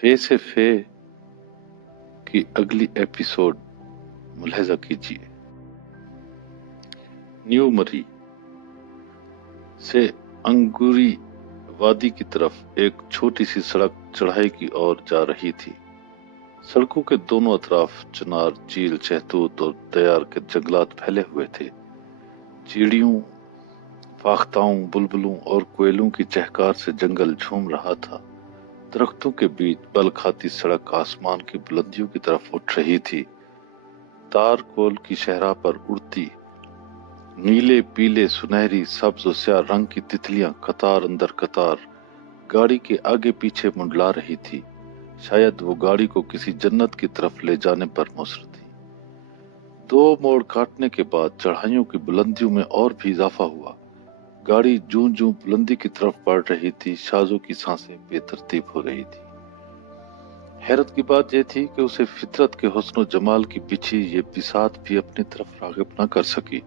फे से फे की अगली एपिसोड मुलाहिजा कीजिए। न्यू मरी से अंगूरी वादी की तरफ एक छोटी सी सड़क चढ़ाई की ओर जा रही थी। सड़कों के दोनों अतराफ चिनार, चील, शहतूत और दयार के जंगलात फैले हुए थे। चिड़ियों, फाख्ताओं, बुलबुलों और कोयलों की चहकार से जंगल झूम रहा था। दरख्तों के बीच बल खाती सड़क आसमान की बुलंदियों की तरफ उठ रही थी। तार कोल की शहरा पर उड़ती नीले, पीले, सुनहरी, सब्ज और स्याह रंग की तितलियां कतार अंदर कतार गाड़ी के आगे पीछे मुंडला रही थी। शायद वो गाड़ी को किसी जन्नत की तरफ ले जाने पर मुसर थी। दो मोड़ काटने के बाद चढ़ाइयों की बुलंदियों में और भी इजाफा हुआ। गाड़ी जूं जूं बुलंदी की तरफ बढ़ रही थी, शाजो की सांसें बेतरतीब हो रही थी। हैरत की बात यह थी कि उसे फितरत के हुस्न जमाल की बिछी ये बिसात भी अपनी तरफ राग़िब न कर सकी।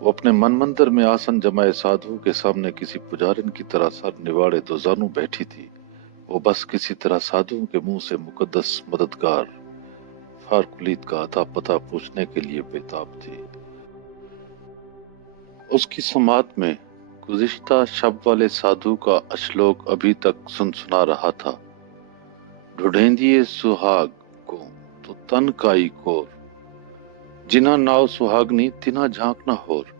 वो अपने मन मंदिर में आसन जमाए साधुओं के सामने किसी पुजारिन की तरह सर निवाड़े दो जानू बैठी थी। वो बस किसी तरह साधुओं के मुंह से मुकद्दस मददगार फारकुलीत का अता पता पूछने के लिए बेताब थी। उसकी समात में गुज़िश्ता शब वाले साधु का अश्लोक अभी तक सुनसुना रहा था। ढूंढेंदिए सुहाग को तो तन काई कोर, जिन्हा नाव सुहागनी तिन्हा झांक न होर।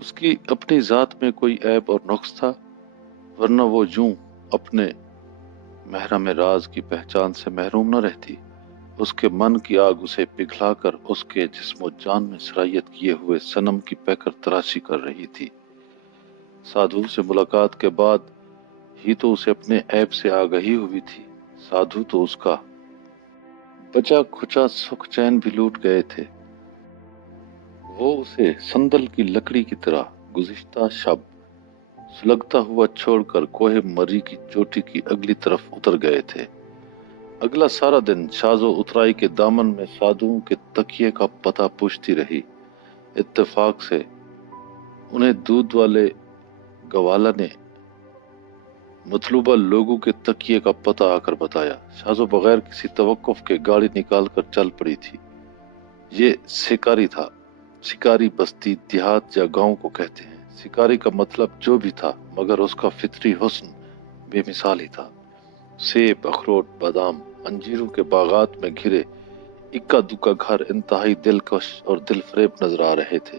उसकी अपनी जात में कोई ऐब और नुक्स था, वरना वो यूं अपने महरम राज की पहचान से महरूम न रहती। उसके मन की आग उसे पिघलाकर उसके जिस्म जान में सरायत किए हुए सनम की पैकर तराशी कर रही थी। साधु से मुलाकात के बाद ही तो उसे अपने ऐब से आगाही हुई थी। साधु तो उसका बचा खुचा सुख चैन भी लूट गए थे। वो उसे संदल की लकड़ी की तरह गुज़िश्ता शब सुलगता हुआ छोड़कर कोहे मरी की चोटी की अगली तरफ उतर गए थे। अगला सारा दिन शाजो उतराई के दामन में साधुओं के तकिए का पता पूछती रही। इत्तेफाक से उन्हें दूध वाले गवाला ने मतलूबा लोगों के तकिए का पता आकर बताया। शाजो बगैर किसी तवक्कुफ के गाड़ी निकाल कर चल पड़ी थी। ये शिकारी था। शिकारी बस्ती, देहात या गांव को कहते हैं। शिकारी का मतलब जो भी था, मगर उसका फितरी हुस्न बेमिसाल ही था। सेब, अखरोट, बादाम, अंजीरों के बागात में घिरे इक्का दुक्का घर इंतहाई दिलकश और दिलफरेब नजर आ रहे थे।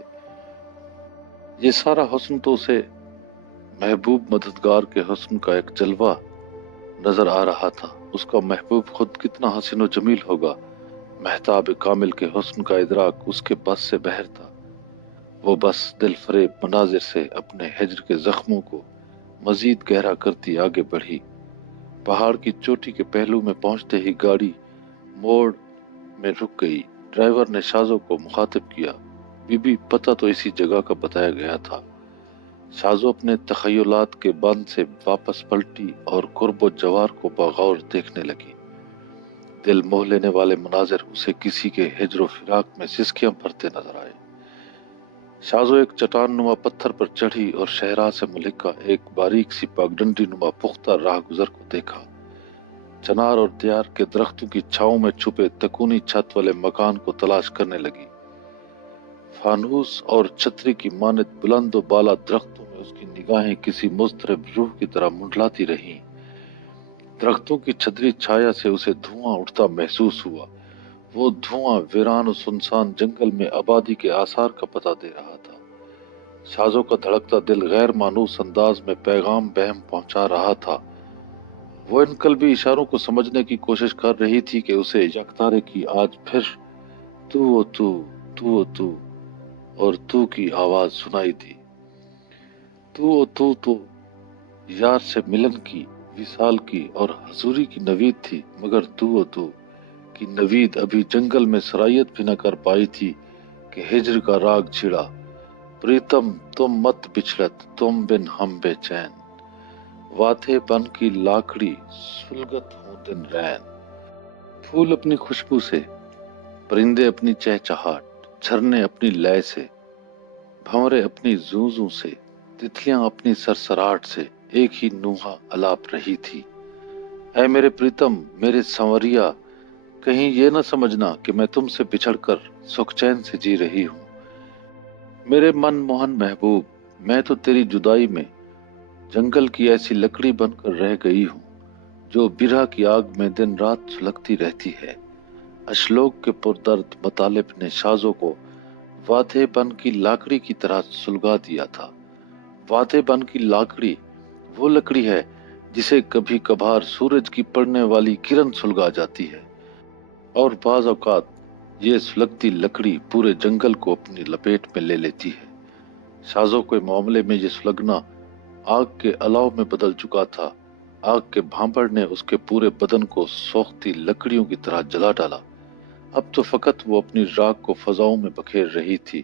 ये सारा हुस्न तो उसे महबूब मददगार के हुस्न का एक जलवा नजर आ रहा था। उसका महबूब खुद कितना हसीन और जमील होगा। महताब कामिल के हुस्न का इदराक उसके बस से बहर था। वो बस दिलफरेब मनाजिर से अपने हिज्र के जख्मों को मजीद गहरा करती आगे बढ़ी। पहाड़ की चोटी के पहलू में पहुंचते ही गाड़ी मोड़ में रुक गई। ड्राइवर ने शाजो को मुखातिब किया। बीबी, पता तो इसी जगह का बताया गया था। शाजो अपने तखय्युलात के बंद से वापस पलटी और कुर्बो जवार को बगौर देखने लगी। दिल मोह लेने वाले मनाजिर उसे किसी के हिज्र फिराक में सिसकियां भरते नजर आए। शाजो एक चट्टान नुमा पत्थर पर चढ़ी और शहरा से मुलिका एक बारीक सी पगडंडी नुमा पुख्ता राह गुजर को देखा। चनार और दियार के दरख्तों की छांव में छुपे तकूनी छत वाले मकान को तलाश करने लगी। फानूस और छतरी की मानद बुलंद और बाला दरख्तों में उसकी निगाहें किसी मुस्तरब रूह की तरह मुंडलाती रहीं। दरख्तों की छतरी छाया से उसे धुआं उठता महसूस हुआ। वो धुआं वीरान और सुनसान जंगल में आबादी के आसार का पता दे रहा था। शाजो का धड़कता दिल गैर मानूस अंदाज में पैगाम बहम पहुंचा रहा था। वो इन कल्बी इशारों को समझने की कोशिश कर रही थी कि उसे यकतारे की आज फिर तू ओ तू, तू ओ तू और तू की आवाज सुनाई दी। तू ओ तू तो यार से मिलन की, विसाल की और हजूरी की नवीद थी, मगर तू ओ तू की नवीद अभी जंगल में सरायत भी न कर पाई थी कि हिज्र का राग छिड़ा। प्रीतम तुम मत बिछड़त, तुम बिन हम बेचैन, वाथे बन की लाकड़ी सुलगत हूँ दिन रैन। फूल अपनी खुशबू से, परिंदे अपनी चहचहाट, झरने अपनी लय से, भंवरे अपनी जूं से, तितलियां अपनी सरसराहट से एक ही नूहा अलाप रही थी। ऐ मेरे प्रीतम, मेरे संवरिया, कहीं ये न समझना कि मैं तुमसे बिछड़कर सुख चैन से जी रही हूँ। मेरे मनमोहन महबूब, मैं तो तेरी जुदाई में जंगल की ऐसी लकड़ी बनकर रह गई हूँ जो बिरह की आग में दिन रात सुलगती रहती है। अश्लोक के पुरदर्द मतालिब ने शाजों को वादे बन की लाकड़ी की तरह सुलगा दिया था। वादे बन की लाकड़ी वो लकड़ी है जिसे कभी कभार सूरज की पड़ने वाली किरण सुलगा जाती है, और बाज औकात ये सुलगती लकड़ी पूरे जंगल को अपनी लपेट में ले लेती है। शाजों के मामले में ये सुलगना आग के अलाव में बदल चुका था। आग के भांपड़ ने उसके पूरे बदन को सोखती लकड़ियों की तरह जला डाला। अब तो फकत वो अपनी राख को फजाओं में बखेर रही थी।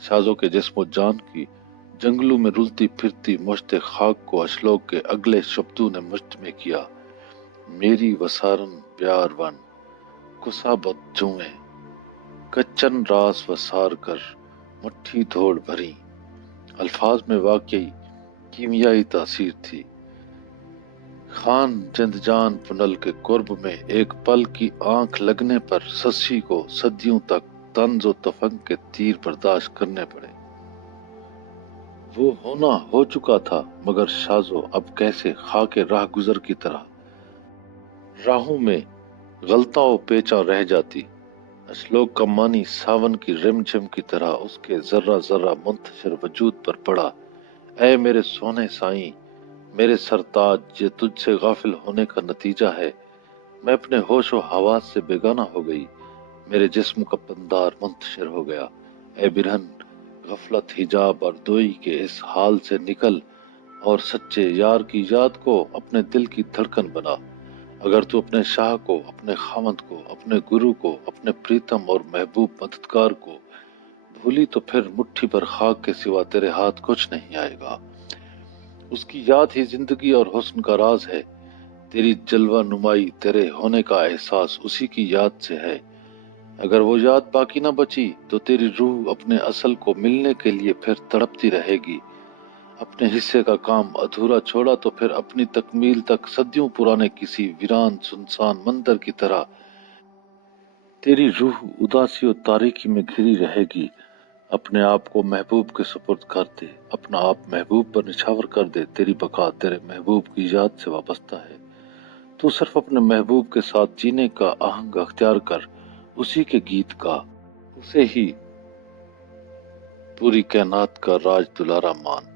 शाजों के जिस्म जान की जंगलों में रुलती फिरती मुश्त खाक को अशलोक के अगले शब्दों ने मुश्त में किया। मेरी वसारन प्यार वन कुसाबत जुए कच्चन रास वसार कर मुट्ठी धोड़ भरी। अल्फाज में वाकई कीमियाई तासीर थी। खान जिंदजान पुनल के कुर्ब में एक पल की आंख लगने पर सस्सी को सदियों तक तंज और तफंग के तीर बर्दाश्त करने पड़े। वो होना हो चुका था, मगर शाजो अब कैसे खाके राह गुजर की तरह राहों में गलता और पेचा रह जाती। अशलोक का मानी सावन की रिमझिम की तरह उसके जर्रा जर्रा मुंतशिर वजूद पर पड़ा। ऐ मेरे सोने साईं, मेरे सरताज, ये तुझसे गाफिल होने का नतीजा है। मैं अपने होश व हवास से बेगाना हो गई। मेरे जिस्म का पंदार मुंतशिर हो गया। ऐ बिरहन, गफलत, हिजाब और दोई के इस हाल से निकल और सच्चे यार की याद को अपने दिल की धड़कन बना। अगर तू अपने शाह को, अपने खामद को, अपने गुरु को, अपने प्रीतम और महबूब मददगार को भूली तो फिर मुट्ठी पर खाक के सिवा तेरे हाथ कुछ नहीं आएगा। उसकी याद ही जिंदगी और हुस्न का राज है। तेरी जलवा नुमाई, तेरे होने का एहसास उसी की याद से है। अगर वो याद बाकी न बची तो तेरी रूह अपने असल को मिलने के लिए फिर तड़पती रहेगी। अपने हिस्से का काम अधूरा छोड़ा तो फिर अपनी तकमील तक सदियों पुराने किसी वीरान सुनसान मंदिर की तरह तेरी रूह उदासी और तारीकी में घिरी रहेगी। अपने आप को महबूब के सुपुर्द कर दे, अपना आप महबूब पर निछावर कर दे। तेरी बका तेरे महबूब की याद से वाबस्ता है। तू सिर्फ अपने महबूब के साथ जीने का आहंग अख्तियार कर, उसी के गीत का, उसे ही पूरी कायनात का राज दुलारा मान।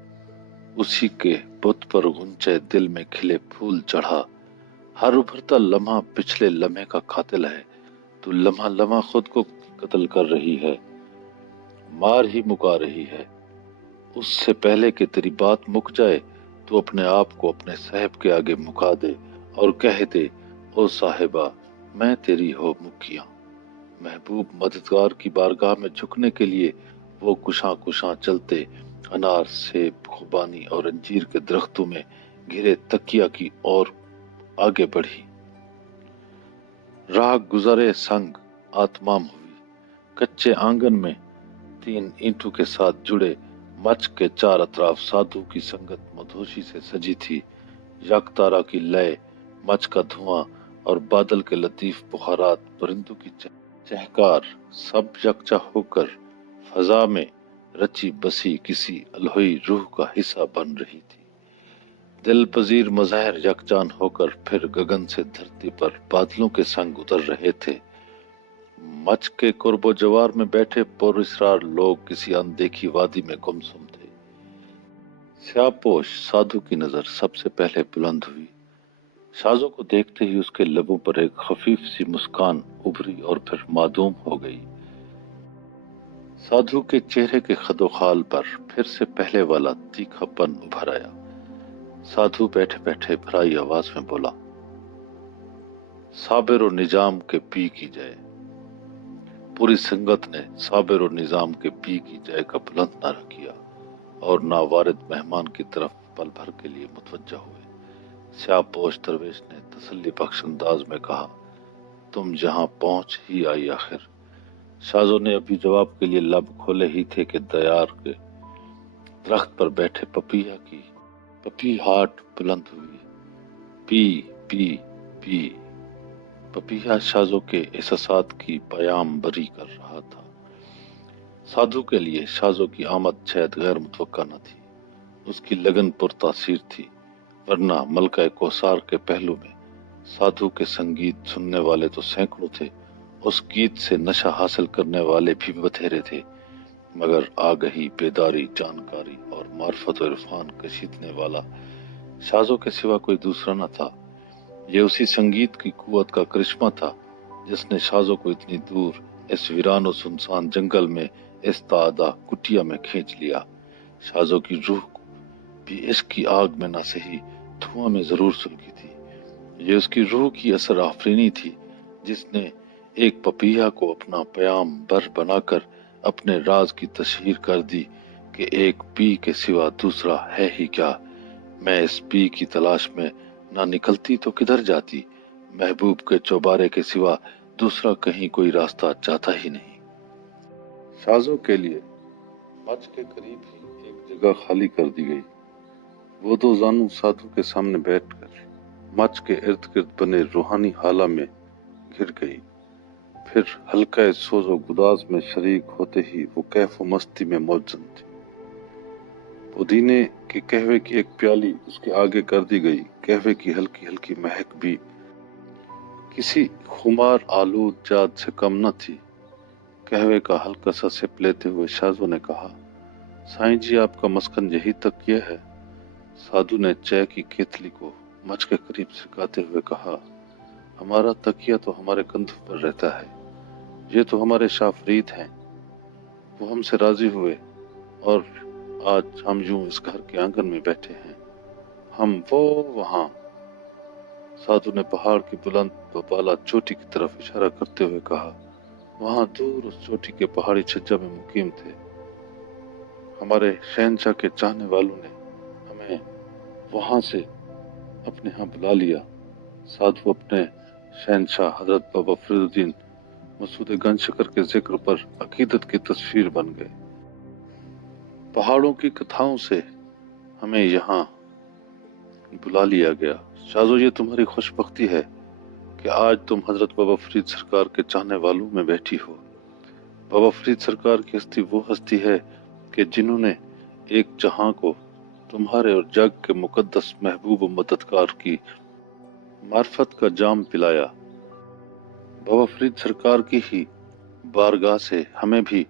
उसी के बुत पर गुंचे दिल में खिले फूल चढ़ा। हर उभरता लम्हा पिछले लम्हे का कातिल है। तू लम्हा लम्हा खुद को कत्ल कर रही है, मार ही मुका रही है। उससे पहले कि तेरी बात मुक जाए तो अपने आप को अपने साहब के आगे मुका दे और कह दे, ओ साहिबा, मैं तेरी हो मुखिया। महबूब मददगार की बारगाह में झुकने के लिए वो कुशां कुशां चलते अनार, सेब, खुबानी और अंजीर के दरख्तों में घिरे तकिया की ओर आगे बढ़ी। राह गुजरे संग आत्माम हुई। कच्चे आंगन में 3 ईंटों के साथ जुड़े मच के चार अतराफ साधु की संगत मधोशी से सजी थी। यकतारा की लय, मच का धुआं और बादल के लतीफ बुखारात, परिंदों की चहकार, सब यकजा होकर फजा में रची बसी किसी अलहोई रूह का हिस्सा बन रही थी। दिल पजीर मज़हर यकजान होकर फिर गगन से धरती पर बादलों के संग उतर रहे थे। मच के कुर्बो जवार में बैठे पुरइसरार लोग किसी अनदेखी वादी में गुमसुम थे। स्यापोश साधु की नजर सबसे पहले बुलंद हुई। शाजों को देखते ही उसके लबों पर एक खफीफ सी मुस्कान उभरी और फिर मादूम हो गई। साधु के चेहरे के खदोखाल पर फिर से पहले वाला तीखापन उभर आया। साधु बैठे बैठे भराई आवाज में बोला, साबिर और निजाम के पी की जय। पूरी संगत ने साबिर और निजाम के पी की जय का बुलंद नारा किया और नावारिद मेहमान की तरफ पल भर के लिए मुतवज्जा हुए। स्यापोश दरवेश ने तसल्ली बख्श अंदाज में कहा, तुम जहां पहुंच ही आई आखिर। शाजों ने अभी जवाब के लिए लब खोले ही थे कि दयार के दरख्त पर बैठे पपीहा की पपीहाट बुलंद हुई। पी पी भी पपीहा शाजो के एहसासात की पयाम बरी कर रहा था। साधु के लिए शाजो की आमद शायद गैर मुतवक्का न थी। उसकी लगन पुरतासीर थी, वरना मलका कौसार के पहलू में साधु के संगीत सुनने वाले तो सैकड़ों थे, उस गीत से नशा हासिल करने वाले भी बथेरे थे। मगर आगही, बेदारी, जानकारी और मार्फत और इरफान कशीदने वाला शाजो के सिवा कोई दूसरा न था। ये उसी संगीत की कुव्वत का करिश्मा था जिसने शाजो को इतनी दूर इस वीरान और सुनसान जंगल में इस तादा कुटिया में खींच लिया। शाजो की रूह भी इश्क की आग में न सही धुआं में जरूर सुलगी थी। ये उसकी रूह की असर आफरीनी थी जिसने एक पपीहा को अपना पयाम बर बनाकर अपने राज की तशहीर कर दी कि एक पी के सिवा दूसरा है ही क्या। मैं इस पी की तलाश में ना निकलती तो किधर जाती, महबूब के चौबारे के सिवा दूसरा कहीं कोई रास्ता जाता ही नहीं। शाजो के लिए मच के करीब ही एक जगह खाली कर दी गई। वो दो जानू साधु के सामने बैठकर मच के इर्द गिर्द बने रूहानी हाला में घिर गई। फिर हल्का सोजो गुदाज में शरीक होते ही वो कैफ मस्ती में मौजूद थी। पुदीने के कहवे की एक प्याली उसके आगे कर दी गई। कहवे की हल्की हल्की महक भी किसी खुमार आलूद जाद से कम न थी। कहवे का हल्का सा सिप लेते हुए शाजो ने कहा, साईं जी, आपका मस्कन यही तक यह है? साधु ने चाय की केतली को मच के करीब सिकाते हुए कहा, हमारा तकिया तो हमारे कंधों पर रहता है। ये तो हमारे शाह फरीद हैं। वो हमसे राजी हुए और आज हम यूं इस घर के आंगन में बैठे हैं। हम वो वहां, साधु ने पहाड़ की बुलंद बबाला चोटी की तरफ इशारा करते हुए कहा, वहां दूर उस चोटी के पहाड़ी छज्जा में मुकीम थे। हमारे शहनशाह के चाहने वालों ने हमें वहां से अपने यहाँ बुला लिया। साधु अपने शहनशाह हजरत बाबा फरीदुद्दीन मसूद गंजशकर के जिक्र पर अकीदत की तस्वीर बन गए। पहाड़ों की कथाओं से हमें यहाँ बुला लिया गया। शाजो, ये तुम्हारी खुशबख्ती है कि आज तुम हजरत बाबा फरीद सरकार के चाहने वालों में बैठी हो। बाबा फरीद सरकार की हस्ती वो हस्ती है कि जिन्होंने एक जहां को तुम्हारे और जग के मुकद्दस महबूब व मददगार की मार्फत का जाम पिलाया। बाबा फरीद सरकार की ही बारगाह से हमें भी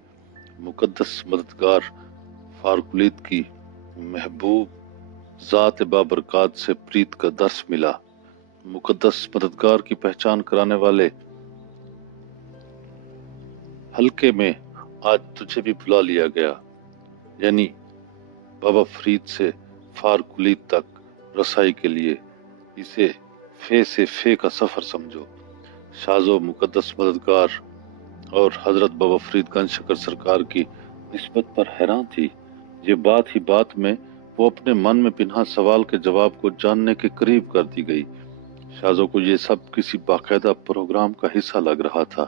मुकद्दस मददगार फारुकुलीत की महबूब जात बाबरकात से प्रीत का दर्स मिला। मुकद्दस मददगार की पहचान कराने वाले हल्के में आज तुझे भी बुला लिया गया, यानी बाबा फरीद से फारुकुलीत तक रसाई के लिए इसे फे से फे का सफर समझो। शाजो मुकद्दस मददगार और हजरत बाबा फरीद गंजशकर सरकार की निस्बत पर हैरान थी। ये बात ही बात में वो अपने मन में पिन्हा सवाल के जवाब को जानने के करीब कर दी गई। शाजो को ये सब किसी बाकायदा प्रोग्राम का हिस्सा लग रहा था।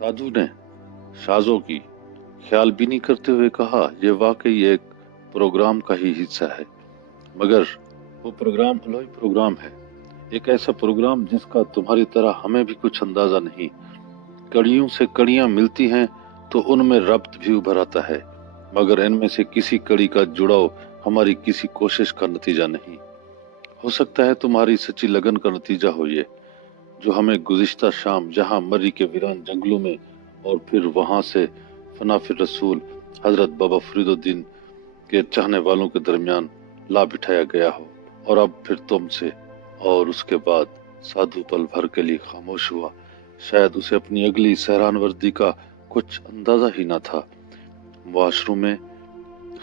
साधु ने शाजो की ख्याल भी नहीं करते हुए कहा, यह वाकई एक प्रोग्राम का ही हिस्सा है, मगर वो प्रोग्राम अलॉय प्रोग्राम है। एक ऐसा प्रोग्राम जिसका तुम्हारी तरह हमें भी कुछ अंदाजा नहीं। कड़ियों से कड़ियां मिलती हैं तो उनमें रब्त भी उभर आता है, मगर इनमें से किसी कड़ी का जुड़ाव हमारी किसी कोशिश का नतीजा नहीं। हो सकता है तुम्हारी सच्ची लगन का नतीजा हो ये, जो हमें गुज़िश्ता शाम जहां मरी के वीरान जंगलों में और फिर वहां से फनाफिर रसूल हजरत बाबा फरीदुद्दीन के चाहने वालों के दरमियान ला बिठाया गया हो, और अब फिर तुमसे। और उसके बाद साधु पल भर के लिए खामोश हुआ। शायद उसे अपनी अगली सहरान वर्दी का कुछ अंदाजा ही न था। मुआशरों में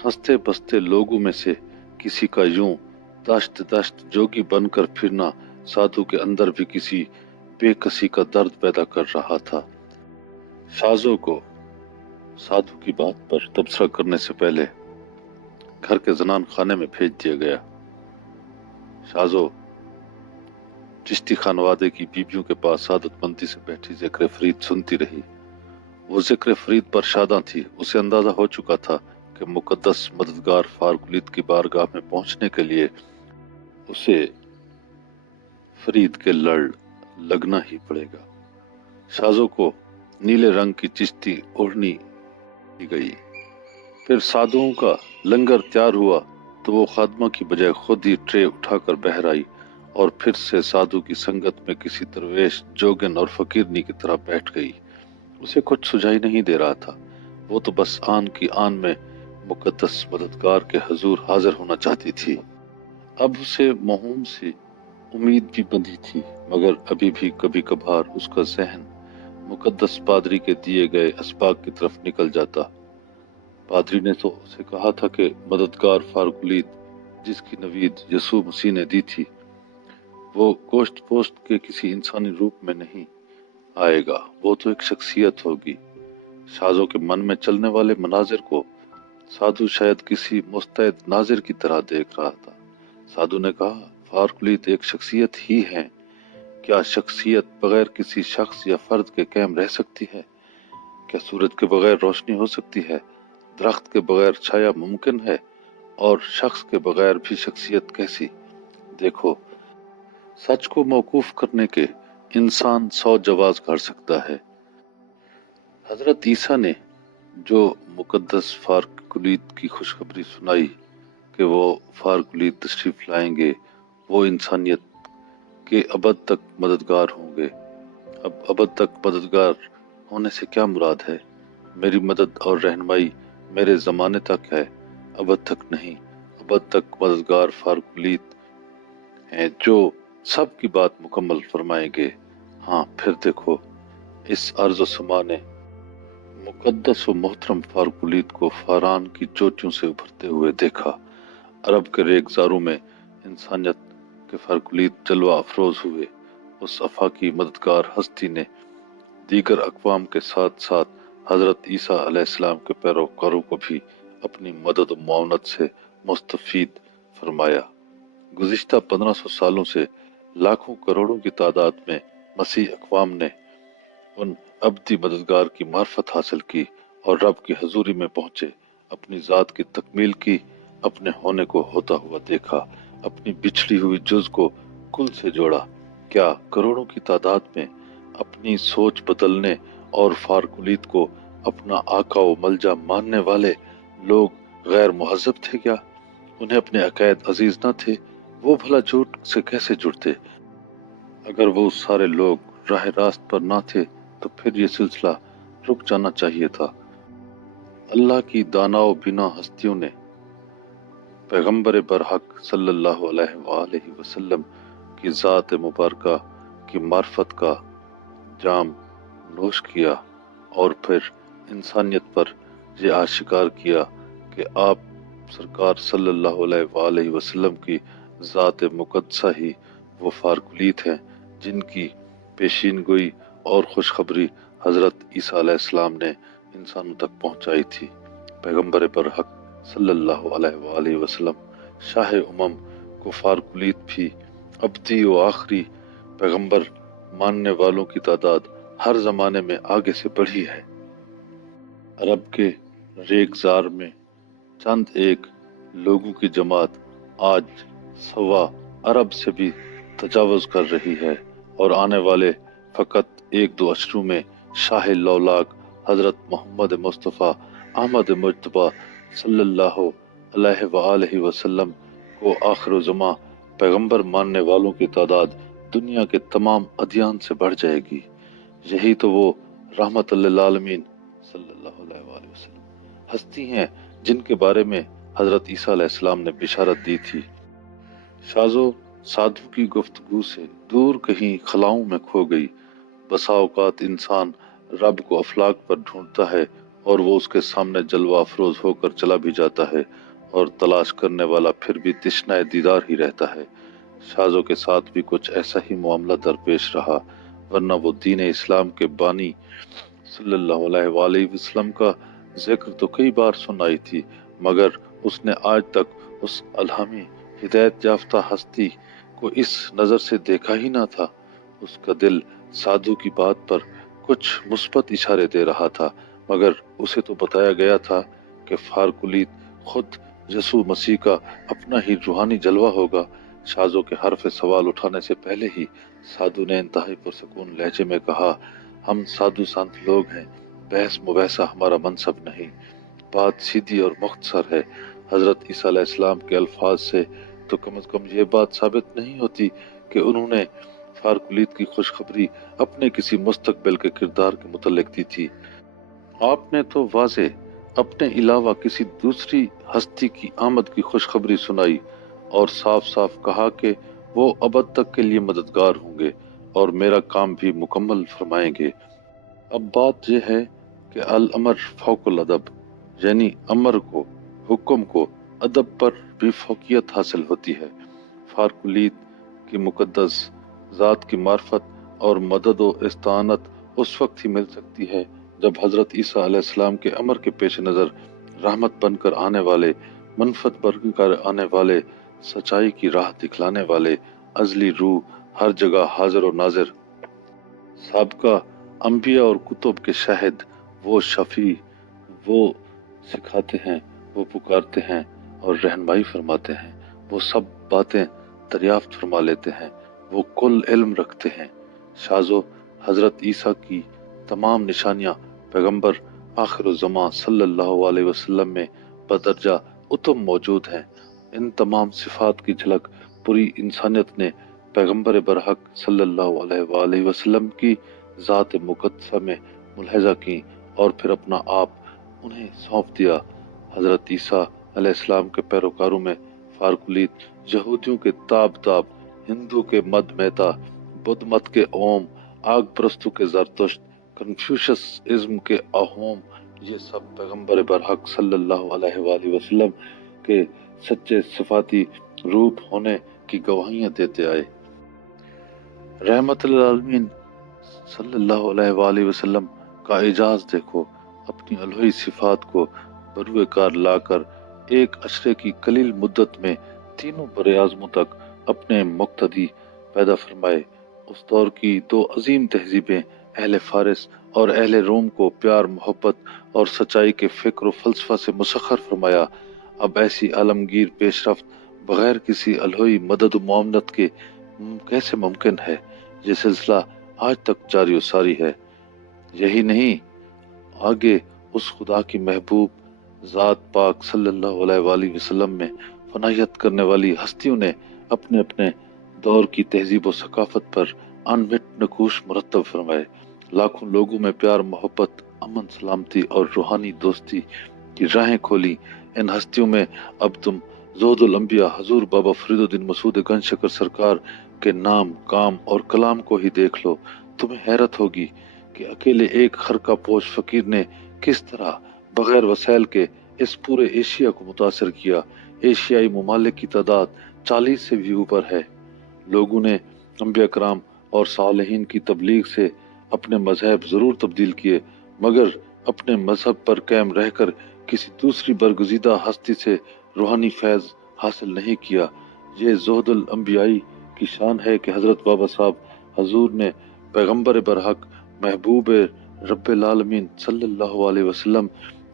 हंसते बसते लोगों में से किसी का यूं दश्त दश्त जोगी बनकर फिरना साधु के अंदर भी किसी बेकसी का दर्द पैदा कर रहा था। शाजो को साधु की बात पर तबसरा करने से पहले घर के जनान खाने में भेज दिया गया। शाजो चिश्ती खानवादे की बीबियों के पास सादतमंदी से बैठी जिक्र फरीद सुनती रही। वो जिक्र फरीद पर शादा थी। उसे अंदाजा हो चुका था कि मुकद्दस मददगार फारुकुलीत की बारगाह में पहुंचने के लिए उसे فرید کے لڑ لگنا ہی پڑے گا۔ شازوں کو نیلے رنگ کی چشتی اوڑھنی دی گئی۔ پھر سادھوؤں کا لنگر تیار ہوا تو وہ خادمہ کی بجائے خود ہی ٹرے اٹھا کر بہر آئی اور پھر سے سادھو کی سنگت میں کسی درویش، جوگن اور فقیرنی کی طرح بیٹھ گئی۔ اسے کچھ سجائی نہیں دے رہا تھا، وہ تو بس آن کی آن میں مقدس مددگار کے حضور حاضر ہونا چاہتی تھی۔ اب اسے موہوم سی امید بھی بندھی تھی، مگر ابھی بھی کبھی کبھار اس کا ذہن مقدس پادری کے دیے گئے اسباق کی طرف نکل جاتا۔ پادری نے تو اسے کہا تھا کہ مددگار فارغ جس کی نوید یسوع مسیح نے دی تھی، وہ گوشت پوشت کے کسی انسانی روپ میں نہیں آئے گا، وہ تو ایک شخصیت ہوگی۔ شازوں کے من میں چلنے والے مناظر کو سادھو شاید کسی مستعد ناظر کی طرح دیکھ رہا تھا۔ سادھو نے کہا، فارغ ایک شخصیت ہی ہے، کیا شخصیت بغیر کسی شخص یا فرد کے قائم رہ سکتی ہے؟ کیا سورج کے بغیر روشنی ہو سکتی ہے؟ درخت کے بغیر چھایا ممکن ہے؟ اور شخص کے بغیر بھی شخصیت کیسی؟ دیکھو، سچ کو موقوف کرنے کے انسان 100 جواز کر سکتا ہے۔ حضرت عیسیٰ نے جو مقدس فارغ کی خوشخبری سنائی کہ وہ فارغ تشریف لائیں گے، وہ انسانیت کے ابد تک مددگار ہوں گے۔ اب ابد تک مددگار ہونے سے کیا مراد ہے؟ میری مدد اور رہنمائی میرے زمانے تک ہے، ابد تک نہیں۔ ابد تک مددگار فارغ ہیں جو سب کی بات مکمل فرمائیں گے۔ ہاں، پھر دیکھو، اس ارض و سما نے مقدس و محترم فارغ کو فاران کی چوٹیوں سے ابھرتے ہوئے دیکھا۔ عرب کے ریگزاروں میں انسانیت کے فارغ جلوہ افروز ہوئے۔ اس آفاقی مددگار ہستی نے دیگر اقوام کے ساتھ ساتھ حضرت عیسیٰ علیہ السلام کے پیروکاروں کو بھی اپنی مدد و معاونت سے مستفید فرمایا۔ گزشتہ 1500 سالوں سے لاکھوں کروڑوں کی تعداد میں مسیح اقوام نے ان ابدی مددگار کی معرفت حاصل کی اور رب کی حضوری میں پہنچے، اپنی ذات کی تکمیل کی، اپنے ہونے کو ہوتا ہوا دیکھا، اپنی بچھڑی ہوئی جز کو کل سے جوڑا۔ کیا کروڑوں کی تعداد میں اپنی سوچ بدلنے اور فارغ کو اپنا آقا و ملجا ماننے والے لوگ غیر مہذب تھے کیا؟ انہیں اپنے عقائد عزیز نہ تھے؟ وہ بھلا جھوٹ سے کیسے جڑتے؟ اگر وہ سارے لوگ راہ راست پر نہ تھے تو پھر یہ سلسلہ رک جانا چاہیے تھا۔ اللہ کی دانا و بینا ہستیوں نے پیغمبر برحق صلی اللہ علیہ وآلہ وسلم کی ذات مبارکہ کی معرفت کا جام نوش کیا اور پھر انسانیت پر یہ آشکار کیا کہ آپ سرکار صلی اللہ علیہ وآلہ وسلم کی ذات مقدسہ ہی وہ فارغ ہیں جن کی پیشین گوئی اور خوشخبری حضرت عیسیٰ علیہ السلام نے انسانوں تک پہنچائی تھی۔ پیغمبر برحق صلی اللہ علیہ وآلہ وسلم شاہ امم کو فارغ بھی ابدی و آخری پیغمبر ماننے والوں کی تعداد ہر زمانے میں آگے سے بڑھی ہے۔ عرب کے ریگزار میں چند ایک لوگوں کی جماعت آج سوا عرب سے بھی تجاوز کر رہی ہے اور آنے والے فقط 1-2 اشروں میں شاہ لولاک حضرت محمد مصطفیٰ احمد مجتبیٰ صلی اللہ علیہ وآلہ وسلم کو آخر زماں پیغمبر ماننے والوں کی تعداد دنیا کے تمام ادیان سے بڑھ جائے گی۔ یہی تو وہ رحمت للعالمین صلی اللہ علیہ وآلہ وسلم ہستی ہیں جن کے بارے میں حضرت عیسیٰ علیہ السلام نے بشارت دی تھی۔ شازو سادھو کی گفتگو سے دور کہیں خلاؤں میں کھو گئی۔ بسا اوقات انسان رب کو افلاک پر ڈھونڈتا ہے اور وہ اس کے سامنے جلوہ افروز ہو کر چلا بھی جاتا ہے اور تلاش کرنے والا پھر بھی تشنہ دیدار ہی رہتا ہے۔ شازو کے ساتھ بھی کچھ ایسا ہی معاملہ درپیش رہا، ورنہ وہ دین اسلام کے بانی صلی اللہ علیہ وآلہ وسلم کا ذکر تو کئی بار سنائی تھی، مگر اس نے آج تک اس الہامی ہدایت یافتہ ہستی کو اس نظر سے دیکھا ہی نہ تھا۔ اس کا دل سادھو کی بات پر کچھ مثبت اشارے دے رہا تھا، مگر اسے تو بتایا گیا تھا کہ فارغ خود یسوع مسیح کا اپنا ہی روحانی جلوہ ہوگا، शाजो के हरफ सवाल उठाने से पहले ही साधु ने इंतहाई पुरसकून लहजे में कहा, हम साधु संत लोग हैं, बहस मुबहसा हमारा मनसब नहीं, बात सीधी और मुख्तसर है। हजरत ईसा अलैहिस्सलाम के अल्फाज से तो कम से कम ये बात साबित नहीं होती कि उन्होंने फारकुलीत की खुशखबरी अपने किसी मुस्तकबिल के किरदार के मुतल्लिक दी थी। आपने तो वाज़े अपने अलावा किसी दूसरी हस्ती की आमद की खुशखबरी सुनाई और साफ साफ कहा कि वो अबद तक के लिए मददगार होंगे और मेरा काम भी मुकम्मल फरमाएंगे। अब बात यह है कि अल अमर फौकुल अदब, यानी अमर को, हुक्म को अदब पर भी फौकियत हासिल होती है। फारकुलीत की मुकद्दस ज़ात की मार्फत और मदद व इस्तानत उस वक्त ही मिल सकती है जब हजरत ईसा अलैहिस्सलाम के अमर के पेश नज़र रहमत बनकर आने वाले, मनफत बनकर आने वाले, सच्चाई की राह दिखलाने वाले अजली रूह हर जगह हाजिर और नाजिर, साबका अंबिया और कुतुब के शाहिद, वो शफी, वो सिखाते हैं, वो पुकारते हैं और रहनुमाई फरमाते हैं, वो सब बातें दरियाफ्त फरमा लेते हैं, वो कुल इल्म रखते हैं। शाजो हजरत ईसा की तमाम निशानियां पैगंबर आखिरुज़्ज़मां सल्लल्लाहु अलैहि वसल्लम में बदरजा उत्तम मौजूद हैं। इन तमाम सिफात की झलक पूरी इंसानियत ने पैगंबर बरहक सल्लल्लाहु अलैहि वसल्लम की ज़ात मुक़द्दसा में मुलाहिज़ा की और फिर अपना आप उन्हें सौंप दिया। हजरत ईसा अलैहिस्सलाम के पैरोकारों में फारकुलीत, यहूदियों के ताब ताब, हिंदू के मद मेहता, बुद्ध मत के ओम, आग परस्तों के जरतुश्त, कन्फ्यूशस इज्म के अहोम, ये सब पैगंबर बरहक सल्लल्लाहु अलैहि वसल्लम के सच्चे सिफाती रूप होने की गवाहियां देते आए। रहमतुल आलमीन सल्लल्लाहु अलैहि वसल्लम का एजाज देखो, अपनी अलही सिफात को बरूए कार लाकर एक अशरे की कलील मुद्दत में तीनों बरे आज़मों तक अपने मुक्तदी पैदा फरमाए। उस दौर की दो अजीम तहजीबें अहले फारिस और अहले रोम को प्यार, मोहब्बत और सच्चाई के फिक्र और फलसफा से मुसख्खर फरमाया। अब ऐसी आलमगीर पेशरफ्त बगैर किसी अलही मदद मुआवनत के कैसे मुमकिन है? ये सिलसिला आज तक जारी सारी है। यही नहीं, आगे उस खुदा की महबूब ज़ात पाक सल्लल्लाहु अलैहि वसल्लम में फनाहियत करने वाली हस्तियों ने अपने अपने दौर की तहजीब और सकाफत पर अनमिट नकूश मुरतब फरमाए। लाखों लोगों में प्यार, मोहब्बत, अमन, सलामती और रूहानी दोस्ती की राहें खोली। इन हस्तियों में अब तुम ज़ोहुदुल अंबिया हजूर बाबा फरीदुद्दीन मसूद गंज शकर सरकार के नाम, काम और कलाम को ही देख लो। तुम्हें हैरत होगी कि अकेले एक खरका पोश फकीर ने किस तरह बगैर वसैल के इस पूरे एशिया को मुतासर किया। एशियाई ममालिक की तादाद 40 से भी ऊपर है। लोगों ने अंबिया कराम और सालेहीन की तबलीग से अपने मजहब जरूर तब्दील किए, मगर अपने मजहब पर कायम रहकर किसी दूसरी बरगुज़ीदा हस्ती से रूहानी फैज़ हासिल नहीं किया। ये ज़ोहुदुल अंबियाई की शान है कि हजरत बाबा साहब हजूर ने पैगंबर बरहक महबूब रब्बिल आलमीन सल्लल्लाहु अलैहि वसल्लम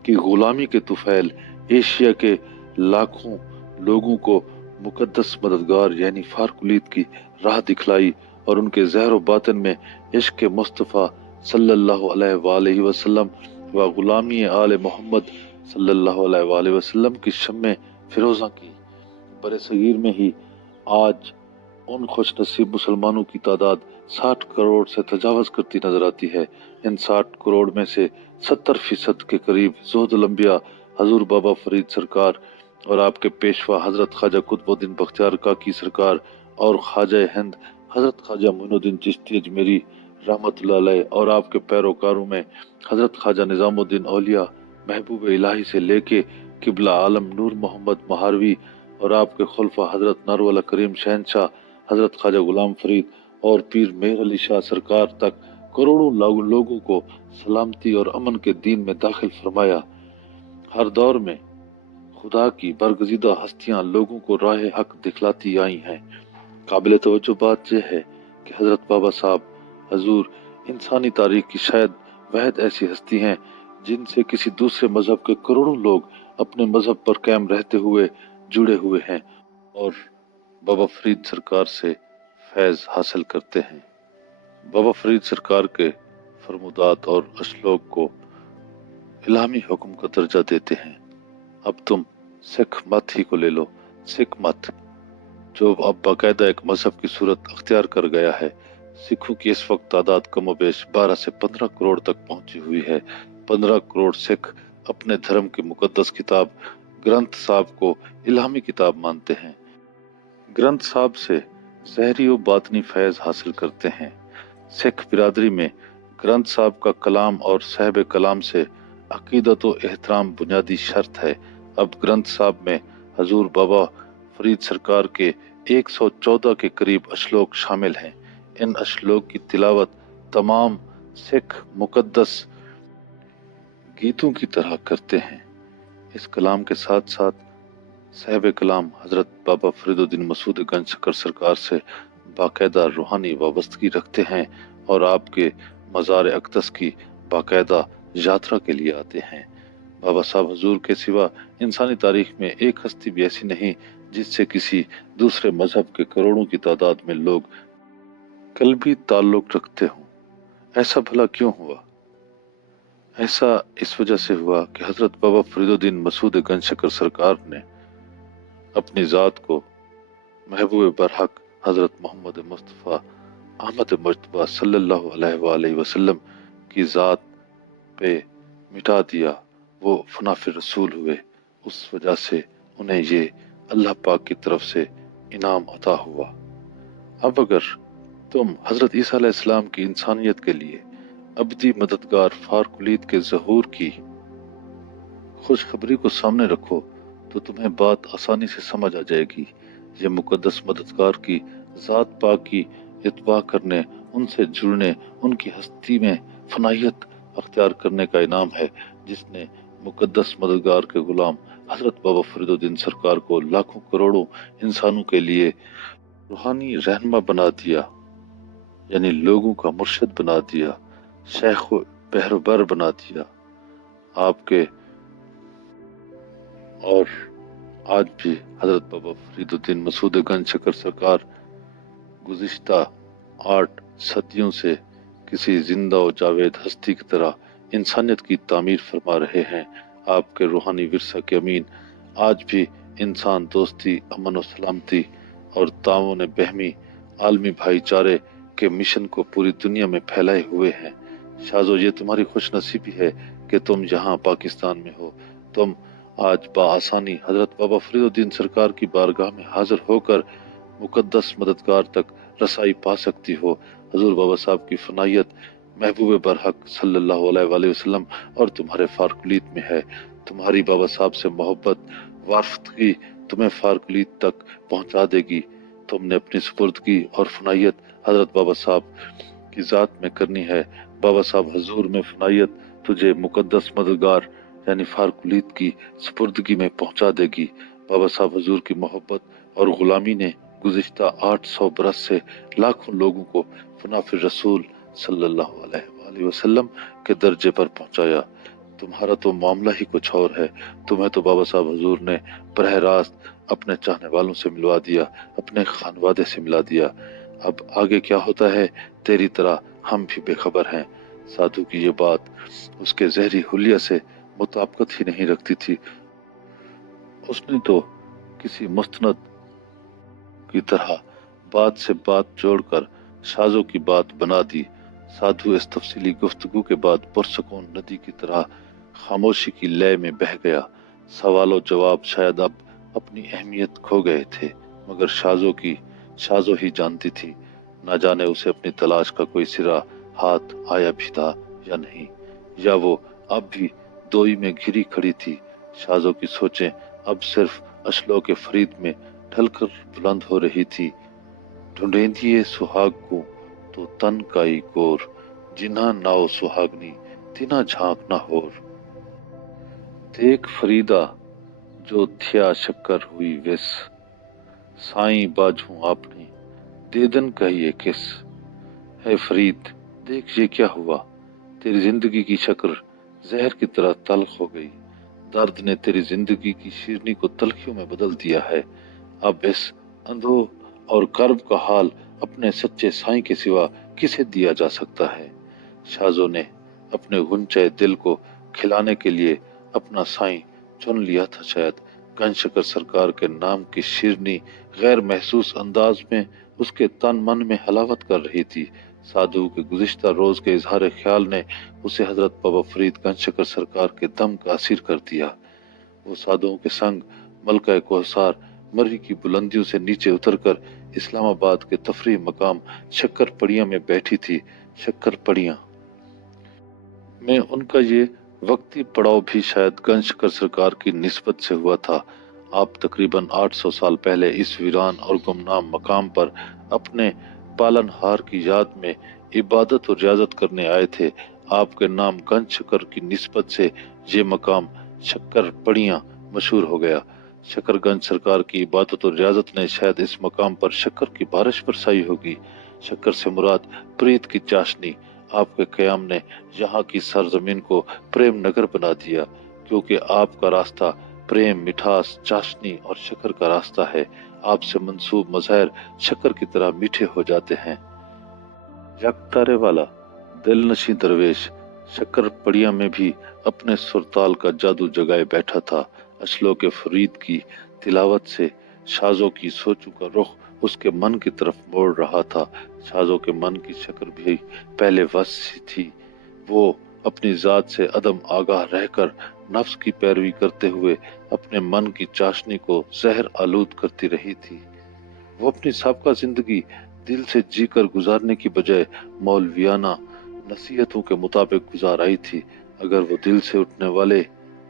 की गुलामी के तुफैल एशिया के लाखों लोगों को मुकद्दस मददगार यानी फारकुलीत की राह दिखलाई और उनके ज़हर व बातिन में इश्क मुस्तफ़ा सल्लल्लाहु अलैहि वसल्लम व गुलामी आले मोहम्मद सल्लल्लाहु अलैहि वसल्लम की शम्मे फिरोज़ा की। बरे सगीर में ही आज उन खुश नसीब मुसलमानों की तादाद 60 करोड़ से तजावज़ करती नजर आती है। इन 60 करोड़ में से 70% के करीब ज़ोहुदुल अंबिया हजूर बाबा फरीद सरकार और आपके पेशवा हजरत ख्वाजा कुतुबुद्दीन बख्तियार काकी सरकार और ख्वाजा हिंद हजरत ख्वाजा मोइनुद्दीन चिश्ती अजमेरी रहमतुल्लाह अलैह और आपके पैरोकारों में हजरत ख्वाजा निजामुद्दीन औलिया महबूब इलाही से लेके किबला आलम नूर मोहम्मद महारवी और आपके खुलफा हजरत नारवाला करीम शहनशाह हजरत ख्वाजा गुलाम फरीद और पीर मेहर अली शाह सरकार तक करोड़ों लोगों को सलामती और अमन के दीन में दाखिल फरमाया। हर दौर में खुदा की बरगज़ीदा हस्तियां लोगों को राह हक दिखलाती आई हैं। काबिल तवज्जो बात यह है कि हजरत बाबा साहब हजूर इंसानी तारीख की शायद वहद ऐसी हस्ती हैं जिनसे किसी दूसरे मजहब के करोड़ों लोग अपने मजहब पर कायम रहते हुए जुड़े हुए हैं और बाबा फरीद सरकार से फैज़ हासिल करते हैं। बाबा फरीद सरकार के फरमुदात और अशलोक को इल्हामी हुक्म का दर्जा देते हैं। अब तुम सिख मत ही को ले लो, सिख मत जो अब बाकायदा एक मजहब की सूरत अख्तियार कर गया है। सिखों की इस वक्त तादाद कमो बेश 12 से 15 करोड़ तक पहुंची हुई है। 15 करोड़ सिख अपने धर्म की मुकद्दस किताब ग्रंथ साहब को इल्हामी किताब मानते हैं। ग्रंथ साहब से ज़हरी व बातनी फैज़ हासिल करते हैं। सिख बिरादरी में ग्रंथ साहब का कलाम और साहिब कलाम से अकीदत व एहतराम बुनियादी शर्त है। अब ग्रंथ साहब में हजूर बाबा फरीद सरकार के 114 के करीब अशलोक शामिल हैं। इन अशलोक की तिलावत तमाम सिख मुकद्दस गीतों की तरह करते हैं। इस कलाम के साथ साथ साहिब कलाम हजरत बाबा फरीदुद्दीन मसूद गंज शकर सरकार से बाकायदा रूहानी वाबस्तगी रखते हैं और आपके मज़ार अक़दस की बाकायदा यात्रा के लिए आते हैं। बाबा साहब हुजूर के सिवा इंसानी तारीख में एक हस्ती भी ऐसी नहीं जिससे किसी दूसरे मजहब के करोड़ों की तादाद में लोग कल्बी ताल्लुक रखते हों। ऐसा भला क्यों हुआ? ऐसा इस वजह से हुआ कि हजरत बाबा फरीदुद्दीन मसूद गंज शकर सरकार ने अपनी ज़ात को महबूब बरहक हजरत मोहम्मद मुस्तफ़ा अहमद मुज्तबा सल्लल्लाहु अलैहि वसल्लम की ज़ात पे मिटा दिया। वो फनाफिर रसूल हुए, उस वजह से उन्हें ये अल्लाह पाक की तरफ से इनाम अता हुआ। अब अगर तुम हजरत ईसा अलैहिस्सलाम की इंसानियत के लिए अब्दी मददगार फारकुलीद के ज़हूर की खुशखबरी को सामने रखो तो तुम्हें बात आसानी से समझ आ जाएगी। ये मुकद्दस मददगार की ज़ात पाक की इत्बा करने, उनसे जुड़ने, उनकी हस्ती में फनाहियत अख्तियार करने का इनाम है, जिसने मुकद्दस मददगार के गुलाम हजरत बाबा फरीदुद्दीन सरकार को लाखों करोड़ों इंसानों के लिए रूहानी रहनुमा बना दिया, यानी लोगों का मुर्शिद बना दिया, शेख बहरबर बना दिया। आपके और आज भी हजरत बाबा फरीदुद्दीन मसूद गंज शकर सरकार गुज़िश्ता 8 सदियों से किसी जिंदा और जावेद हस्ती की तरह इंसानियत की तामीर फरमा रहे हैं। आपके रूहानी विरसा के अमीन आज भी इंसान दोस्ती, अमन और सलामती और ताउन बहमी आलमी भाईचारे के मिशन को पूरी दुनिया में फैलाए हुए हैं। शाजो, ये तुम्हारी खुश नसीबी है कि तुम यहाँ पाकिस्तान में हो। तुम आज बाआसानी हजरत बाबा फरीदुद्दीन सरकार की बारगाह में हाजिर होकर मुकद्दस मददगार तक रसाई पा सकती हो। हजूर बाबा साहब की फनायत महबूब बरहक सल्लल्लाहु अलैहि वसल्लम और तुम्हारे फारकुलीत में है। तुम्हारी बाबा साहब से मोहब्बत वारफतगी तुम्हें फारकुलीत तक पहुंचा देगी। तुमने अपनी सुपुर्दगी और फनायत हजरत बाबा साहब की ज़ात में करनी है। बाबा साहब हजूर में फनायत तुझे मुकद्दस मददगार यानी फारकुलीत की सुपुर्दगी में पहुंचा देगी। बाबा साहब हजूर की मोहब्बत और गुलामी ने गुज़िश्ता 800 बरस से लाखों लोगों को फनाफिर रसूल सल्लल्लाहु अलैहि वसल्लम के दर्जे पर पहुंचाया। तुम्हारा तो मामला ही कुछ और है। तुम्हें तो बाबा साहब हजूर ने बरह रास्त अपने चाहने वालों से मिलवा दिया, अपने खानवादे से मिला दिया। अब आगे क्या होता है तेरी तरह हम भी बेखबर हैं। साधु की ये बात उसके जहरी हुलिया से मुताबिकत ही नहीं रखती थी। उसने तो किसी मुस्तनद की तरह बात से बात जोड़कर शाजों की बात बना दी। साधु इस तफसीली गुफ्तगू के बाद पुरसकून नदी की तरह खामोशी की लय में बह गया। सवालों जवाब शायद अब अपनी अहमियत खो गए थे, मगर शाजो ही जानती थी। न जाने उसे अपनी तलाश का कोई सिरा हाथ आया भी था या नहीं, या वो अब भी दोई में घिरी खड़ी थी। शाजो की सोचें अब सिर्फ अशलों के फरीद में ढलकर बुलंद हो रही थी। ढूंढेंदिए सुहाग को तो तन काई गोर, जिन्हा नाव सुहागनी तिना झांक ना होर। देख फरीदा जो थिया शक्कर हुई विस, साईं बाजू आपने देदन कहिए किस। है फरीद देख ये क्या हुआ, तेरी जिंदगी की शक्र जहर की तरह तल्ख हो गई। दर्द ने तेरी जिंदगी की शीरनी को तलखियों में बदल दिया है। अब इस अंधों और कर्ब का हाल अपने सच्चे साईं के सिवा किसे दिया जा सकता है। शाहजो ने अपने गुंचे दिल को खिलाने के लिए अपना साईं चुन लिया था। शायद गंजशकर सरकार के नाम की शिरनी गैर महसूस अंदाज में उसके तन मन में हलावत कर रही थी। साधु के गुज़िश्ता रोज के इजहार ख्याल ने उसे हजरत बाबा फरीद गंजशकर सरकार के दम का असीर कर दिया। वो साधुओं के संग मलका कोहसार मर्री की बुलंदियों से नीचे उतरकर इस्लामाबाद के तफरीह मकाम शक्कर पड़िया में बैठी थी। शक्कर पड़िया में उनका ये वक्ती पड़ाव भी शायद गंजशकर सरकार की निस्बत से हुआ था। आप तकरीबन 800 साल पहले इस वीरान और गुमनाम मकाम पर अपने पालनहार की याद में इबादत और रियाजत करने आए थे। आपके नाम गंजशकर की निस्बत से ये मकाम शक्कर पड़िया मशहूर हो गया। शकरगंज सरकार की इबादत और रियाजत ने शायद इस मकाम पर शक्कर की बारिश बरसाई होगी। शक्कर से मुराद प्रीत की चाशनी। आपके कयाम ने यहाँ की सरजमीन को प्रेम नगर बना दिया, क्योंकि आपका रास्ता प्रेम, मिठास, चाशनी और शक्कर का रास्ता है। आपसे मंसूब मज़हर शक्कर की तरह मीठे हो जाते हैं। यकतारे वाला दिलनशी दरवेश शक्कर पड़िया में भी अपने सुरताल का जादू जगाए बैठा था। अशलोक के फरीद की तिलावत से शाहजो की सोचों का रुख उसके मन की तरफ मोड़ रहा था। शाहजो के मन की शक्ल भी पहले वसी थी। वो अपनी जात से अदम आगाह रहकर नफ्स की पैरवी करते हुए अपने मन की चाशनी को जहर आलूद करती रही थी। वो अपनी साबका जिंदगी दिल से जीकर गुजारने की बजाय मौलवियाना नसीहतों के मुताबिक गुजार आई थी। अगर वो दिल से उठने वाले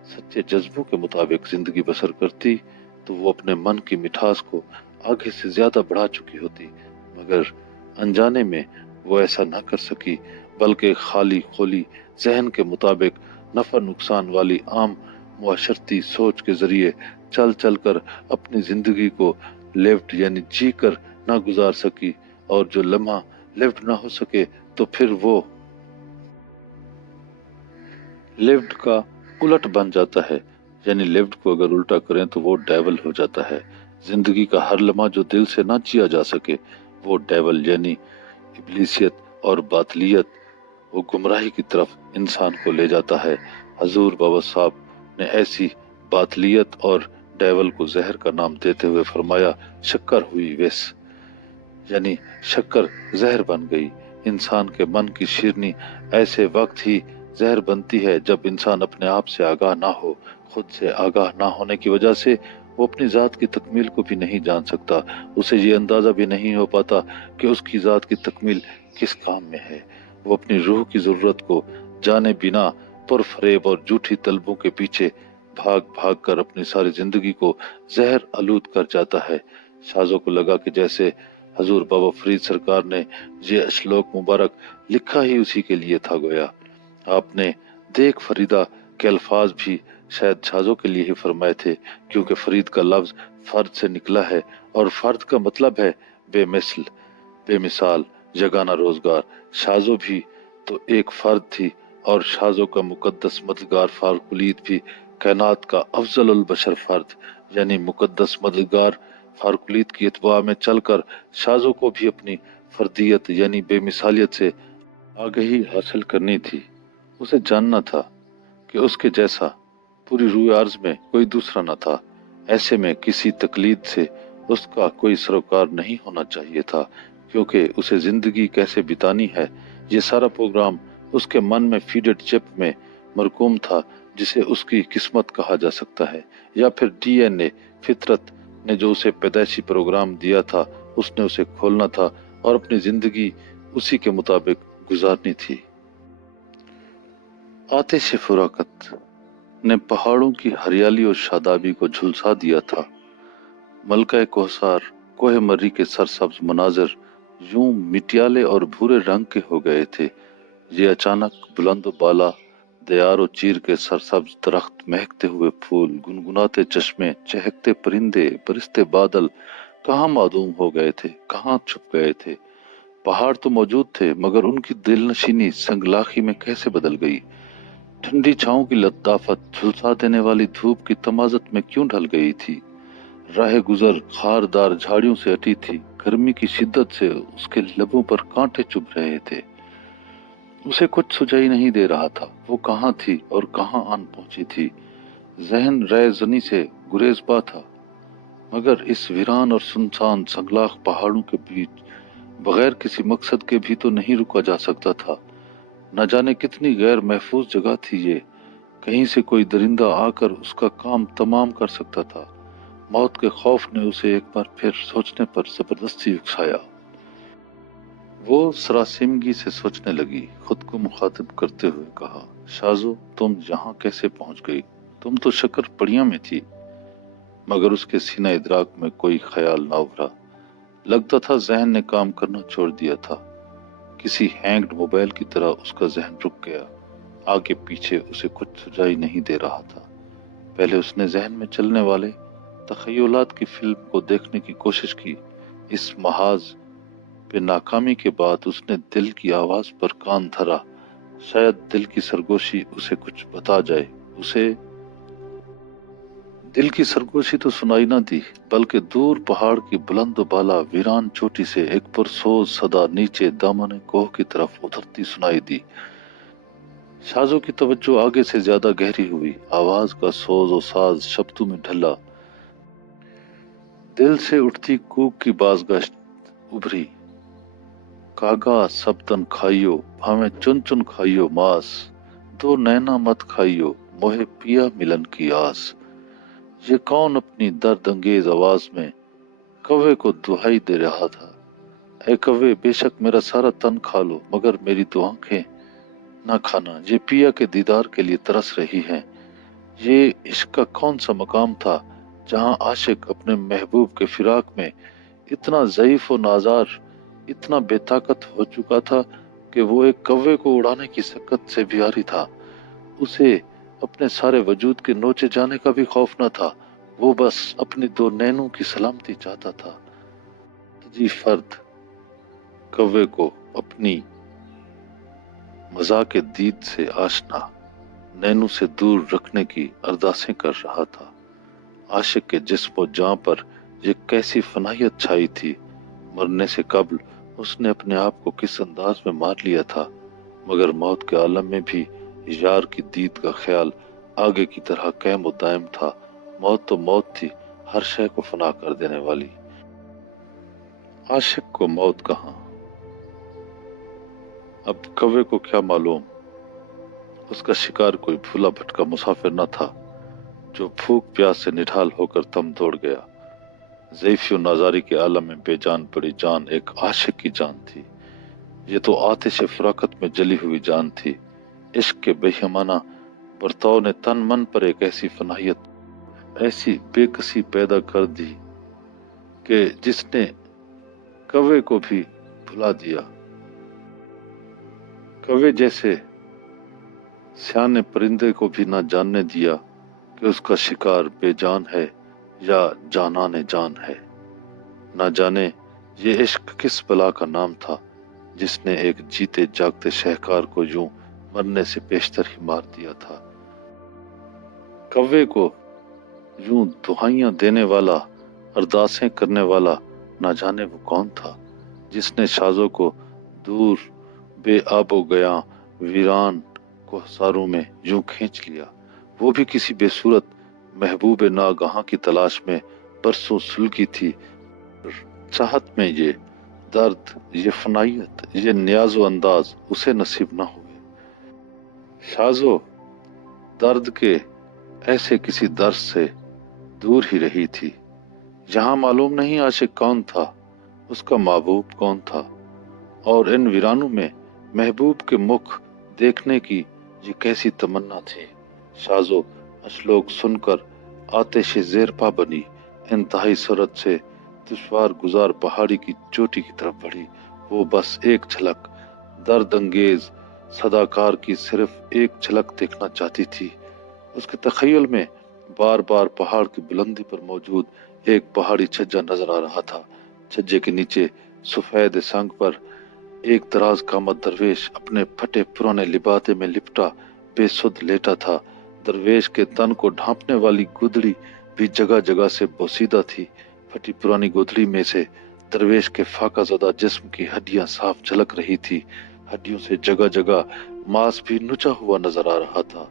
सच्चे जज्बों के मुताबिक जिंदगी बसर करती तो वो अपने मन की मिठास को आगे से ज्यादा बढ़ा चुकी होती, मगर अनजाने में वो ऐसा न कर सकी, बल्कि खाली खोली जहन के मुताबिक नफा नुकसान वाली आम मुआशरती सोच के जरिए चल चल कर अपनी जिंदगी को लिफ्ट यानी जी कर ना गुजार सकी। और जो लम्हा लिफ्ट ना हो सके तो फिर वो लिफ्ट का उलट बन जाता है। यानी लिफ्ट को अगर उल्टा करें तो वो डेवल हो जाता है। जिंदगी का हर लम्हा जो दिल से ना जिया जा सके वो डेवल यानी इब्लिसियत और बातलियत, वो गुमराही की तरफ इंसान को ले जाता है। हजूर बाबा साहब ने ऐसी बातलियत और डेवल को जहर का नाम देते हुए फरमाया, शक्कर हुई विष, यानी शक्कर जहर बन गई। इंसान के मन की शिरनी ऐसे वक्त ही जहर बनती है जब इंसान अपने आप से आगाह ना हो। खुद से आगाह ना होने की वजह से वो अपनी जात की तकमील को भी नहीं जान सकता। उसे ये अंदाजा भी नहीं हो पाता कि उसकी जात की तकमील किस काम में है। वो अपनी रूह की जरूरत को जाने बिना पुरफरेब और झूठी तलबों के पीछे भाग भाग कर अपनी सारी जिंदगी को जहर आलूद कर जाता है। शाहजो को लगा कि जैसे हजूर बाबा फरीद सरकार ने ये श्लोक मुबारक लिखा ही उसी के लिए था। गोया आपने देख फरीदा के अल्फाज भी शायद शाहजो के लिए ही फरमाए थे, क्योंकि फरीद का लफ्ज फर्द से निकला है और फर्द का मतलब है बेमिसल, बेमिसाल, जगाना रोजगार। शाहजो भी तो एक फर्द थी और शाहजो का मुकद्दस मददगार फारूकुलीद भी कायनात का अफजल बशर फर्द यानी मुकद्दस मददगार फारूकुलीद की इत्बा में चलकर शाहजो को भी अपनी फर्दियत यानी बेमिसालियत से आगाही हासिल करनी थी। उसे जानना था कि उसके जैसा पूरी रूह अर्ज में कोई दूसरा न था। ऐसे में किसी तकलीद से उसका कोई सरोकार नहीं होना चाहिए था, क्योंकि उसे जिंदगी कैसे बितानी है ये सारा प्रोग्राम उसके मन में फीडेड चिप में मरकूम था, जिसे उसकी किस्मत कहा जा सकता है, या फिर डीएनए फितरत ने जो उसे पैदाइशी प्रोग्राम दिया था उसने उसे खोलना था और अपनी जिंदगी उसी के मुताबिक गुजारनी थी। आतिश फुराकत ने पहाड़ों की हरियाली और शादाबी को झुलसा दिया था। मलका कोहसार कोहे मर्री के सरसब्ज मनाजिर यूं मिटियाले और भूरे रंग के हो गए थे। ये अचानक बुलंद बाला दयार और चीर के सरसब्ज दरख्त, महकते हुए फूल, गुनगुनाते चश्मे, चहकते परिंदे, बरसते बादल कहाँ मादूम हो गए थे, कहाँ छुप गए थे। पहाड़ तो मौजूद थे, मगर उनकी दिलनशीनी संगलाखी में कैसे बदल गई। ठंडी छांव की लताफत झुलसा देने वाली धूप की तमाजत में क्यों ढल गई थी। राह गुजर खारदार झाड़ियों से हटी थी। गर्मी की शिद्दत से उसके लबों पर कांटे चुभ रहे थे। उसे कुछ सुझाई नहीं दे रहा था वो कहाँ थी और कहाँ आन पहुंची थी। जहन रह जनी से गुरेजबा था, मगर इस वीरान और सुनसान संगलाख पहाड़ों के बीच बगैर किसी मकसद के भी तो नहीं रुका जा सकता था। न जाने कितनी गैर महफूज जगह थी ये। कहीं से कोई दरिंदा आकर उसका काम तमाम कर सकता था। मौत के खौफ ने उसे एक बार फिर सोचने पर जबरदस्ती उकसाया। वो सरासिमगी से सोचने लगी। खुद को मुखातिब करते हुए कहा, शाजो तुम यहाँ कैसे पहुंच गई? तुम तो शक्कर पड़िया में थी। मगर उसके सीना इदराक में कोई ख्याल ना उभरा। लगता था जहन ने काम करना छोड़ दिया था। किसी हैंग्ड मोबाइल की तरह उसका जहन रुक गया। आगे पीछे उसे कुछ सुझाई नहीं दे रहा था। पहले उसने जहन में चलने वाले तखय्युलात की फिल्म को देखने की कोशिश की। इस महाज पे नाकामी के बाद उसने दिल की आवाज पर कान धरा। शायद दिल की सरगोशी उसे कुछ बता जाए। उसे दिल की सरगोशी तो सुनाई ना दी, बल्कि दूर पहाड़ की बुलंद बाला वीरान चोटी से एक पुरसोज सदा नीचे दामन कोह की तरफ उतरती सुनाई दी। साजों की तवज्जो आगे से ज्यादा गहरी हुई। आवाज का सोज और साज शब्दों में ढला। दिल से उठती कूक की बाजगश्त उभरी। कागा सब तन खाइयो, भावे चुन चुन खाइयो मांस। दो नैना मत खाइयो, मोहे पिया मिलन की आस। ये कौन अपनी दर्द अंगेज आवाज में कौवे को दुहाई दे रहा था। ऐ कौवे, बेशक मेरा सारा तन खा लो, मगर मेरी दो आंखें ना खाना। ये पिया के दीदार के लिए तरस रही हैं। ये इश्क का कौन सा मकाम था जहां आशिक अपने महबूब के फिराक में इतना ज़ईफ और नाजार, इतना बेताकत हो चुका था कि वो एक कौवे को उड़ाने की सकत से भी आरी था। उसे अपने सारे वजूद के नोचे जाने का भी खौफ न था। वो बस अपनी दो नैनों की सलामती चाहता था। जी फर्द कौवे को अपनी मज़ाक दीद से आशना, नैनों से दूर रखने की अरदासें कर रहा था। आशिक के जिस्म और जान पर ये कैसी फनाहियत छाई थी। मरने से कबल उसने अपने आप को किस अंदाज में मार लिया था, मगर मौत के आलम में भी यार की दीद का ख्याल आगे की तरह कायम और दायम था। मौत तो मौत थी, हर शय को फना कर देने वाली। आशिक को मौत कहाँ? अब कौवे को क्या मालूम, उसका शिकार कोई भूला भटका मुसाफिर न था जो भूख प्यास से निढाल होकर तम दौड़ गया। ज़ईफ़ी नाजारी के आलम में बेजान पड़ी जान एक आशिक की जान थी। ये तो आतिश फराकत में जली हुई जान थी। इश्क के बेईमाना बर्ताव ने तन मन पर एक ऐसी फनाहियत, ऐसी बेकसी पैदा कर दी कि जिसने कौवे को भी भुला दिया। कौवे जैसे सियाने परिंदे को भी ना जानने दिया कि उसका शिकार बेजान है या जानाने जान है। ना जाने ये इश्क किस बला का नाम था जिसने एक जीते जागते शहकार को यूं मरने से पेशतर ही मार दिया था। कौवे को यूं दुहाइयां देने वाला, अरदासें करने वाला, ना जाने वो कौन था जिसने शाजों को दूर बेआबो गया वीरान कोहसारों में यूं खींच लिया। वो भी किसी बेसूरत महबूब नागहां की तलाश में बरसों सुलगी थी। चाहत में ये दर्द, ये फनाइयत, ये न्याजो अंदाज उसे नसीब न हुए। शाजो दर्द के ऐसे किसी दर्द से दूर ही रही थी। यहाँ मालूम नहीं आशिक कौन था, उसका महबूब कौन था, और इन वीरानों में महबूब के मुख देखने की ये कैसी तमन्ना थी। शाजो अशलोक सुनकर आतिश ज़ेरपा बनी। इंतहाई सरत से दुश्वार गुजार पहाड़ी की चोटी की तरफ बढ़ी। वो बस एक झलक दर्द अंगेज सदाकार की सिर्फ एक झलक देखना चाहती थी। उसके तखय्युल में बार बार पहाड़ की बुलंदी पर मौजूद एक पहाड़ी छज्जा नजर आ रहा था। छज्जे के नीचे सफेद संग पर एक दराज कामत दरवेश अपने फटे पुराने लिबाते में लिपटा बेसुध लेटा था। दरवेश के तन को ढांपने वाली गुदड़ी भी जगह जगह से बोसीदा थी। फटी पुरानी गोदड़ी में से दरवेश के फाका ज़दा जिस्म की हड्डियां साफ झलक रही थी। हड्डियों से जगह जगह मांस भी नुचा हुआ नजर आ रहा था।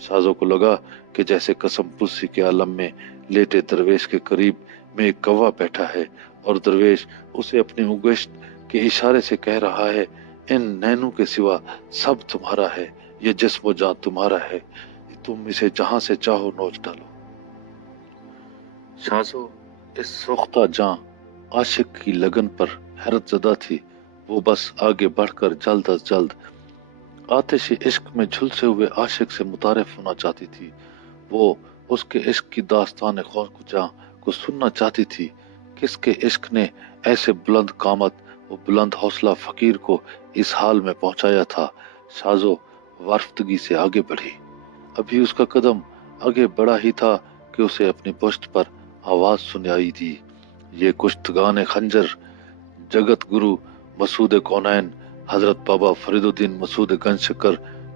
शाजो को लगा कि जैसे कसम पुसी के आलम में लेटे दरवेश के करीब में एक कौवा बैठा है और दरवेश उसे अपनी उंगलियों के इशारे से कह रहा है, इन नैनों के सिवा सब तुम्हारा है, ये जिस्म जान तुम्हारा है, तुम इसे जहां से चाहो नोच डालो। शाजो इस सोख्ता जां आशिक की लगन पर हैरत ज़दा थी। वो बस आगे बढ़कर जल्द अज जल्द आतिश इश्क में झुलसे हुए आशिक से मुतारिफ होना चाहती थी। वो उसके इश्क की दास्तान ख़ौफ़ को सुनना चाहती थी। किसके इश्क ने ऐसे बुलंद कामत और बुलंद हौसला फकीर को इस हाल में पहुंचाया था। शाजो वारफ्तगी से आगे बढ़ी। अभी उसका कदम आगे बढ़ा ही था कि उसे अपनी पुश्त पर आवाज सुनाई दी। ये कुश्तगान खंजर जगत गुरु मसूद कौनैन हजरत बाबा फरीदुद्दीन मसूद गंजशकर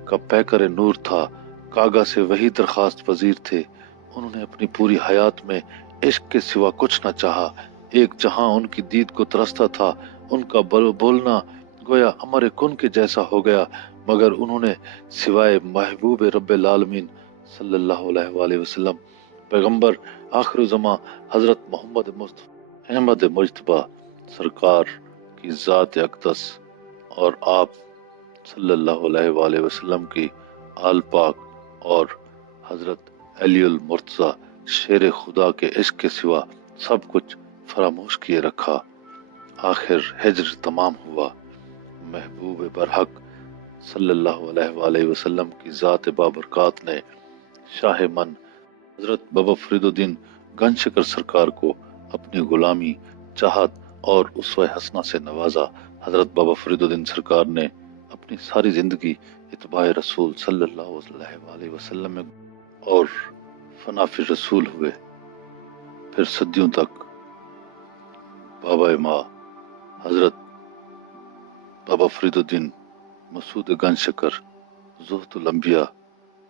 का पैकर नूर था। कागा से वही दरखास्त पजीर थे। उन्होंने अपनी पूरी हयात में इश्क के सिवा कुछ न चाहा। एक जहां उनकी दीद को तरसता था। उनका बोलना गोया अमर कुन के जैसा हो गया, मगर उन्होंने सिवाय महबूब रब्बिल आलमीन सल्लल्लाहु अलैहि वसल्लम पैगंबर आखिर ज़मा हजरत मोहम्मद अहमद मुज्तबा सरकार की ज़ात अक़दस और आप सल्लल्लाहु अलैहि वसल्लम की आल पाक और हजरत अलीउल मुर्तज़ा शेर खुदा के इश्क के सिवा सब कुछ फरामोश किए रखा। आखिर हिज्र तमाम हुआ। महबूब बरहक सल्लल्लाहु अलैहि वसल्लम की ज़ात बाबरकात ने शाह मन हजरत बाबा फरीदुद्दीन गंजशकर सरकार को अपनी गुलामी चाहत और उसवे हसना से नवाजा। हजरत बाबा फरीदुद्दीन सरकार ने अपनी सारी जिंदगी इत्बाए रसूल सल्लल्लाहु अलैहि वसल्लम में और फनाफी रसूल हुए। फिर सदियों तक बाबा माँ हजरत बाबा फरीदुद्दीन मसूद गंजशकर ज़ुहदुल अंबिया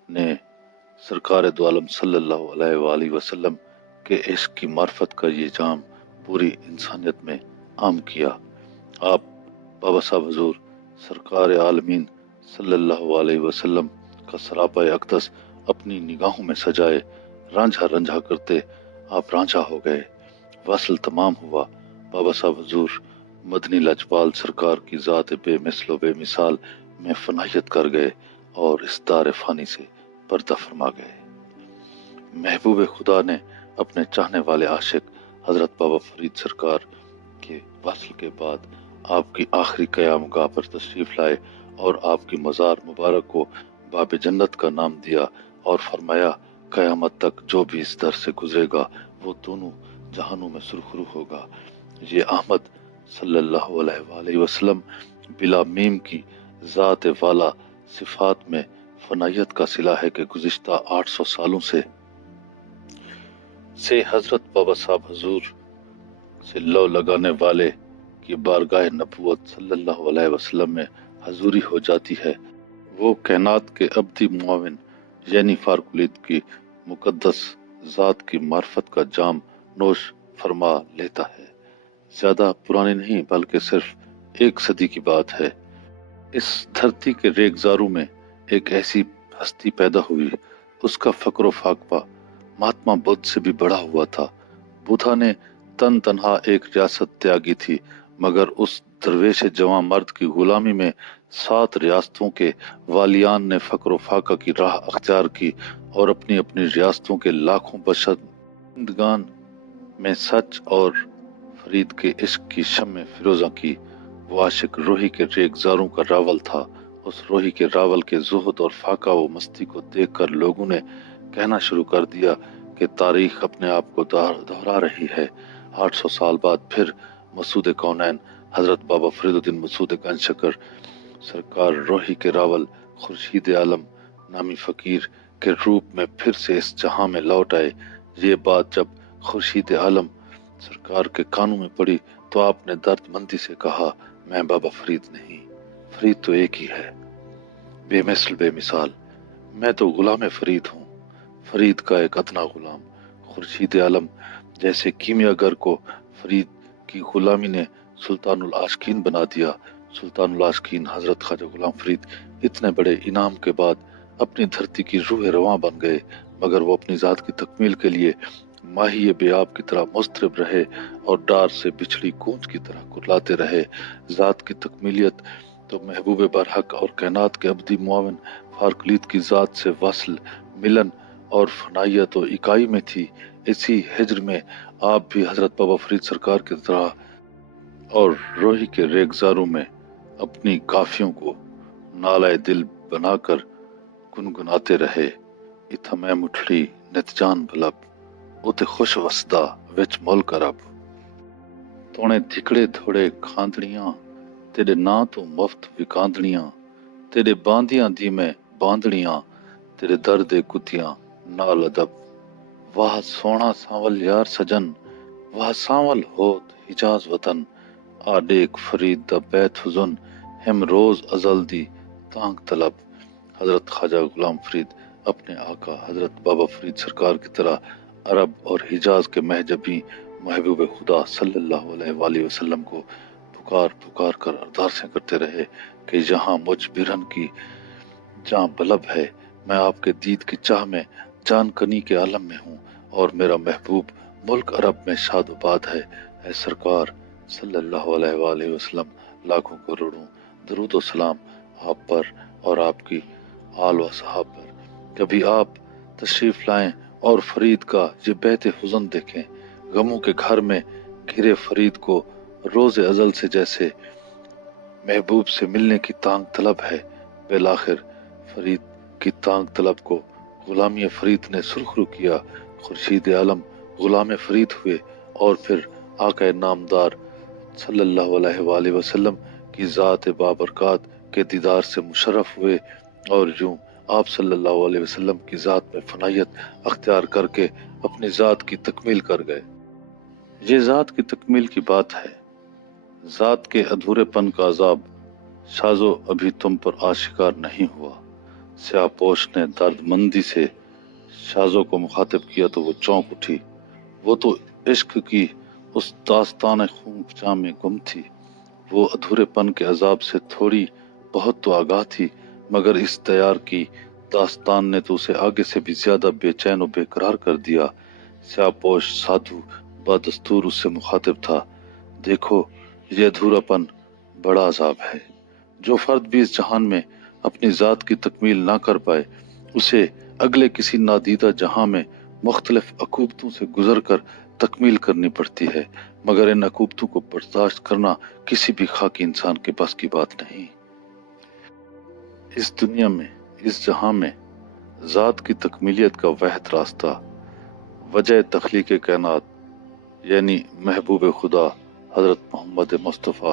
ने सरकार दो आलम सल्लल्लाहु अलैहि वसल्लम के इश्क की मार्फत का ये जाम पूरी इंसानियत में आम किया। आप बाबा साहब हुजूर सरकार आलमीन सल्लल्लाहु अलैहि वसल्लम का सरापा अक़दस अपनी निगाहों में सजाए रांझा रंझा करते आप रांझा हो गए। वसल तमाम हुआ। बाबा साहब हुजूर मदनी लजपाल सरकार की ज़ात बेमिसल बेमिसाल में फनाहियत कर गए और इस दार फानी से पर्दा फरमा गए। महबूब खुदा ने अपने चाहने वाले आशिक हजरत बाबा फरीद सरकार के वसल के बाद आपकी आखिरी क़यामगाह पर तशरीफ लाए और आपकी मज़ार मुबारक को बाब जन्नत का नाम दिया और फरमाया, क़यामत तक जो भी इस दर से गुजरेगा वो दोनों जहानों में सुरखरू होगा। ये अहमद सल्लल्लाहु अलैहि वसल्लम बिला मीम की ज़ात वाला सिफात में फनायत का सिला है कि गुज़िश्ता 800 सालों से हजरत बाबा साहब हुजूर से लौ लगाने वाले की बारगाह नबूवत सल्लल्लाहु अलैहि वसल्लम में हजूरी हो जाती है। वो कायनात के अब्दी मुआविन यानी फारकुलिद की मुकद्दस ज़ात की मार्फत का जाम नोश फरमा लेता है। ज्यादा पुरानी नहीं बल्कि सिर्फ 1 सदी की बात है। इस धरती के रेगजारों में एक ऐसी हस्ती पैदा हुई, उसका फक्र फाकबा महात्मा बुद्ध से भी बड़ा हुआ था। बुद्धा ने तन तनहा एक रियासत त्यागी थी, मगर उस दरवेश जवां मर्द की गुलामी में 7 रियासतों के वालियान ने फक्र फाका की राह अख्तियार की और अपनी अपनी रियासतों के लाखों बशिंदगान में सच और फरीद के इश्क की शम्मे फिरोजा की। वो आशिक रोही के रेगजारों का रावल था। उस रोही के रावल के जुहद और फाका व मस्ती को देखकर लोगों ने कहना शुरू कर दिया कि तारीख अपने आप को दोहरा रही है। 800 साल बाद फिर मसूद कौनैन हजरत बाबा फरीदुद्दीन मसूद गंजशकर सरकार रोही के रावल खुर्शीद आलम नामी फकीर के रूप में फिर से इस जहां में लौट आए। ये बात जब खुर्शीद आलम सरकार के कानों में पड़ी तो आपने दर्दमंदी से कहा, मैं बाबा फरीद नहीं, फरीद तो एक ही है, बेमिसल बेमिसाल। मैं तो गुलाम फरीद हूँ, फरीद का एक अदना गुलाम, खुर्शीद आलम जैसे कीमियागर को फरीद की गुलामी ने सुल्तानुल आशिकीन बना दिया। सुल्तानुल आशिकीन हजरत ख्वाजा गुलाम फरीद इतने बड़े इनाम के बाद अपनी धरती की रूह रवां बन गए, मगर वो अपनी जात की तकमील के लिए माही बेआब की तरह मुस्तरब रहे और डार से बिछड़ी कूंज की तरह कुर्लाते रहे। जात की तकमीलियत तो महबूब बरहक और कायनात के अब्दी मुआविन फारकलीत की जात से वसल, मिलन और फनाइयत और इकाई में थी। इसी हिज्र में आप भी हजरत बाबा फरीद सरकार की तरह और रोही के रेगजारों में अपनी काफियों को नालाए दिल बनाकर गुनगुनाते रहे। इथा मैं मुठड़ी नितजान बलब उते खुश वसदा विच मुल करब। तोणे धिकड़े थोड़े खांदड़ियां तेरे नां तो मुफ्त विकांदड़ियां, तेरे बांदियां दी मैं बांदड़ियां, तेरे दर दे कुतियां नाल अदब। वाह सोना सांवल यार सजन, वाह सांवल होत हिजाज वतन, आडेक फरीद दा बैत हुजुन, हिम रोज अजल दी तांग तलब। हजरत ख्वाजा गुलाम फरीद अपने आका हजरत बाबा फरीद सरकार की तरह अरब और हिजाज के महजबी महबूब खुदा सल्लल्लाहु अलैहि वसल्लम को पुकार पुकार कर अरदासें करते रहे कि जहाँ मुझ बिरहन की जहाँ बलब है, मैं आपके दीद की चाह में जान कनी के आलम में हूँ और मेरा महबूब मुल्क अरब में शादोबाद है। ऐ सरकार सल्लल्लाहु अलैहि वसल्लम लाखों करोड़ों दरूद व सलाम आप पर और आपकी आल व सहाब पर। कभी आप तशरीफ लाएं और फरीद का ये बहते हुज़न देखें। गमों के घर में घिरे फरीद को रोज़े अजल से जैसे महबूब से मिलने की तांग तलब है। बिलाखिर फरीद की तांग तलब को गुलामी फरीद ने सुरखरू किया। खुर्शीद आलम गुलाम फरीद हुए और फिर आका नामदार सल्लल्लाहु अलैहि वसल्लम की ज़ात बाबरकात के दीदार से मुशर्रफ हुए और यूं आप सल्लल्लाहु अलैहि वसल्लम की ज़ात में फनायत अख्तियार करके अपनी ज़ात की तकमील कर गए। ये ज़ात की तकमील की बात है। ज़ात के अधूरेपन का अजाब शाजो अभी तुम पर आशिकार नहीं हुआ। स्याहपोश ने दर्दमंदी से शाजो को मुखातिब किया तो वो चौंक उठी। वो तो इश्क की उस दास्तान खूंचा में गुम थी। वो अधूरेपन के अजाब से थोड़ी बहुत तो आगाह थी, मगर इस तैयार की दास्तान ने तो उसे आगे से भी ज्यादा बेचैन और बेकरार कर दिया। स्याहपोश साधु बदस्तूर उससे मुखातिब था। देखो, ये अधूरापन बड़ा अजाब है। जो फर्द भी इस जहान में अपनी जात की तकमील ना कर पाए, उसे अगले किसी नादीदा जहां में मुख्तलिफ अकूबतों से गुजर कर तकमील करनी पड़ती है, मगर इन अकूबतों को बर्दाश्त करना किसी भी खाकी इंसान के बस की बात नहीं। इस दुनिया में, इस जहां में जात की तकमीलियत का वाहिद रास्ता वजह तख्लीक कायनात यानी महबूब खुदा हजरत मोहम्मद मुस्तफ़ा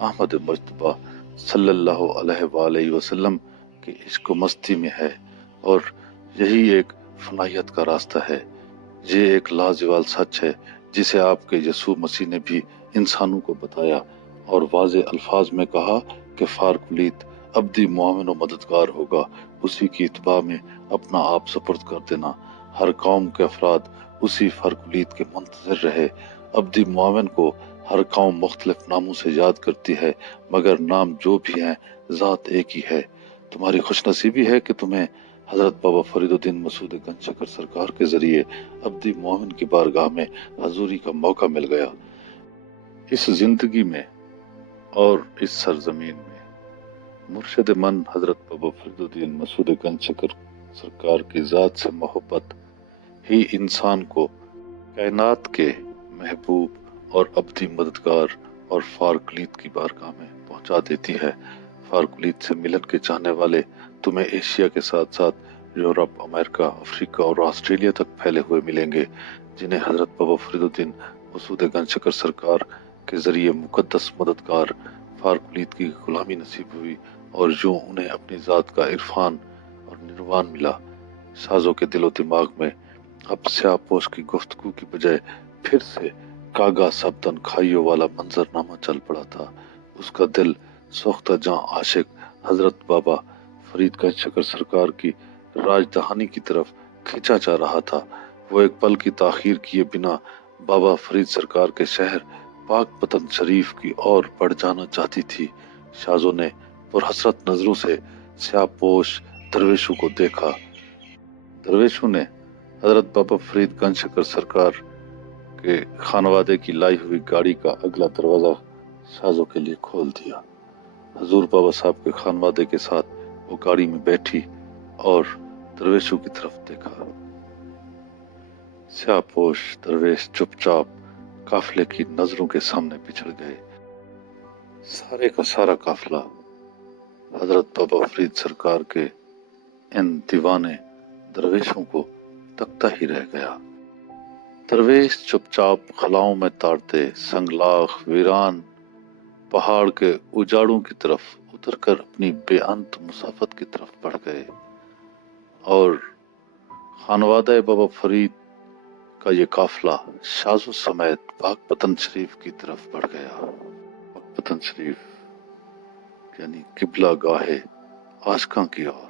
अहमद मुज्तबा सल्लल्लाहु अलैहि वसल्लम के इश्क मस्ती में है और यही एक फनायत का रास्ता है। ये एक लाजवाल सच है जिसे आपके यसू मसीह ने भी इंसानों को बताया और वाज़े अल्फाज में कहा कि फारकुलीत अब्दी मुआविन व मददगार होगा, उसी की इत्बा में अपना आप सपुर्द कर देना। हर कौम के अफराद उसी फारकुलीत के मुंतज़िर रहे। अब्दी मुआविन को हर कौम मुख्तलिफ नामों से याद करती है, मगर नाम जो भी हैं ज़ात एक ही है। तुम्हारी खुशनसीबी है कि तुम्हें हजरत बाबा फरीदुद्दीन मसूद गंजशकर सरकार के जरिए अब्दी मोमिन की बारगाह में हजूरी का मौका मिल गया। इस जिंदगी में और इस सरजमीन में मुर्शिद मन हजरत बाबा फरीदुद्दीन मसूद गंजशकर सरकार की जात से मोहब्बत ही इंसान को कायनात के महबूब और अब्दी मददगार और फारकुलीत की बारगाह में पहुंचा देती है। फारकुलीत से मिलन के चाहने वाले तुम्हें एशिया के साथ साथ यूरोप, अमेरिका, अफ्रीका और ऑस्ट्रेलिया तक फैले हुए मिलेंगे, जिन्हें हजरत बाबा फरीदुद्दीन मसूद गंजशकर सरकार के जरिए मुकद्दस मददगार फारकुलीत की गुलामी नसीब हुई और जो उन्हें अपनी जात का इरफान और निर्वाण मिला। साजों के दिलो दिमाग में अब स्याहपोश की गुफ्तगू की बजाय फिर से कागा सबदन खाइयों वाला मंजरनामा चल पड़ा था। उसका दिल सोख्ता जां आशिक हजरत बाबा फरीद गंजशकर सरकार की राजधानी की तरफ खींचा जा रहा था। وہ ایک پل کی تاخیر کیے بنا بابا فرید سرکار کے شہر پاک پتن شریف کی اور بڑھ جانا چاہتی تھی۔ شازوں نے پرحسرت نظروں سے سیاہ پوش درویشوں کو دیکھا۔ درویشوں نے حضرت بابا فرید گنج شکر سرکار کے خانوادے کی لائی ہوئی گاڑی کا اگلا دروازہ شازوں کے لیے کھول دیا۔ حضور بابا صاحب کے خانوادے کے ساتھ وہ گاڑی میں بیٹھی اور درویشوں کی طرف دیکھا۔ سیاہ پوش درویش چپ چاپ قافلے کی نظروں کے سامنے پچھڑ گئے۔ سارے کا سارا قافلہ حضرت بابا فرید سرکار کے ان دیوانے درویشوں کو تکتا ہی رہ گیا۔ درویش چپ چاپ خلاؤں میں تارتے سنگلاخ ویران پہاڑ کے اجاڑوں کی طرف اتر کر اپنی بے انت مسافت کی طرف بڑھ گئے اور خانوادہ بابا فرید کا یہ قافلہ شازو سمیت پاک پتن شریف کی طرف بڑھ گیا۔ پاک پتن شریف یعنی قبلہ گاہ عاشقاں کی اور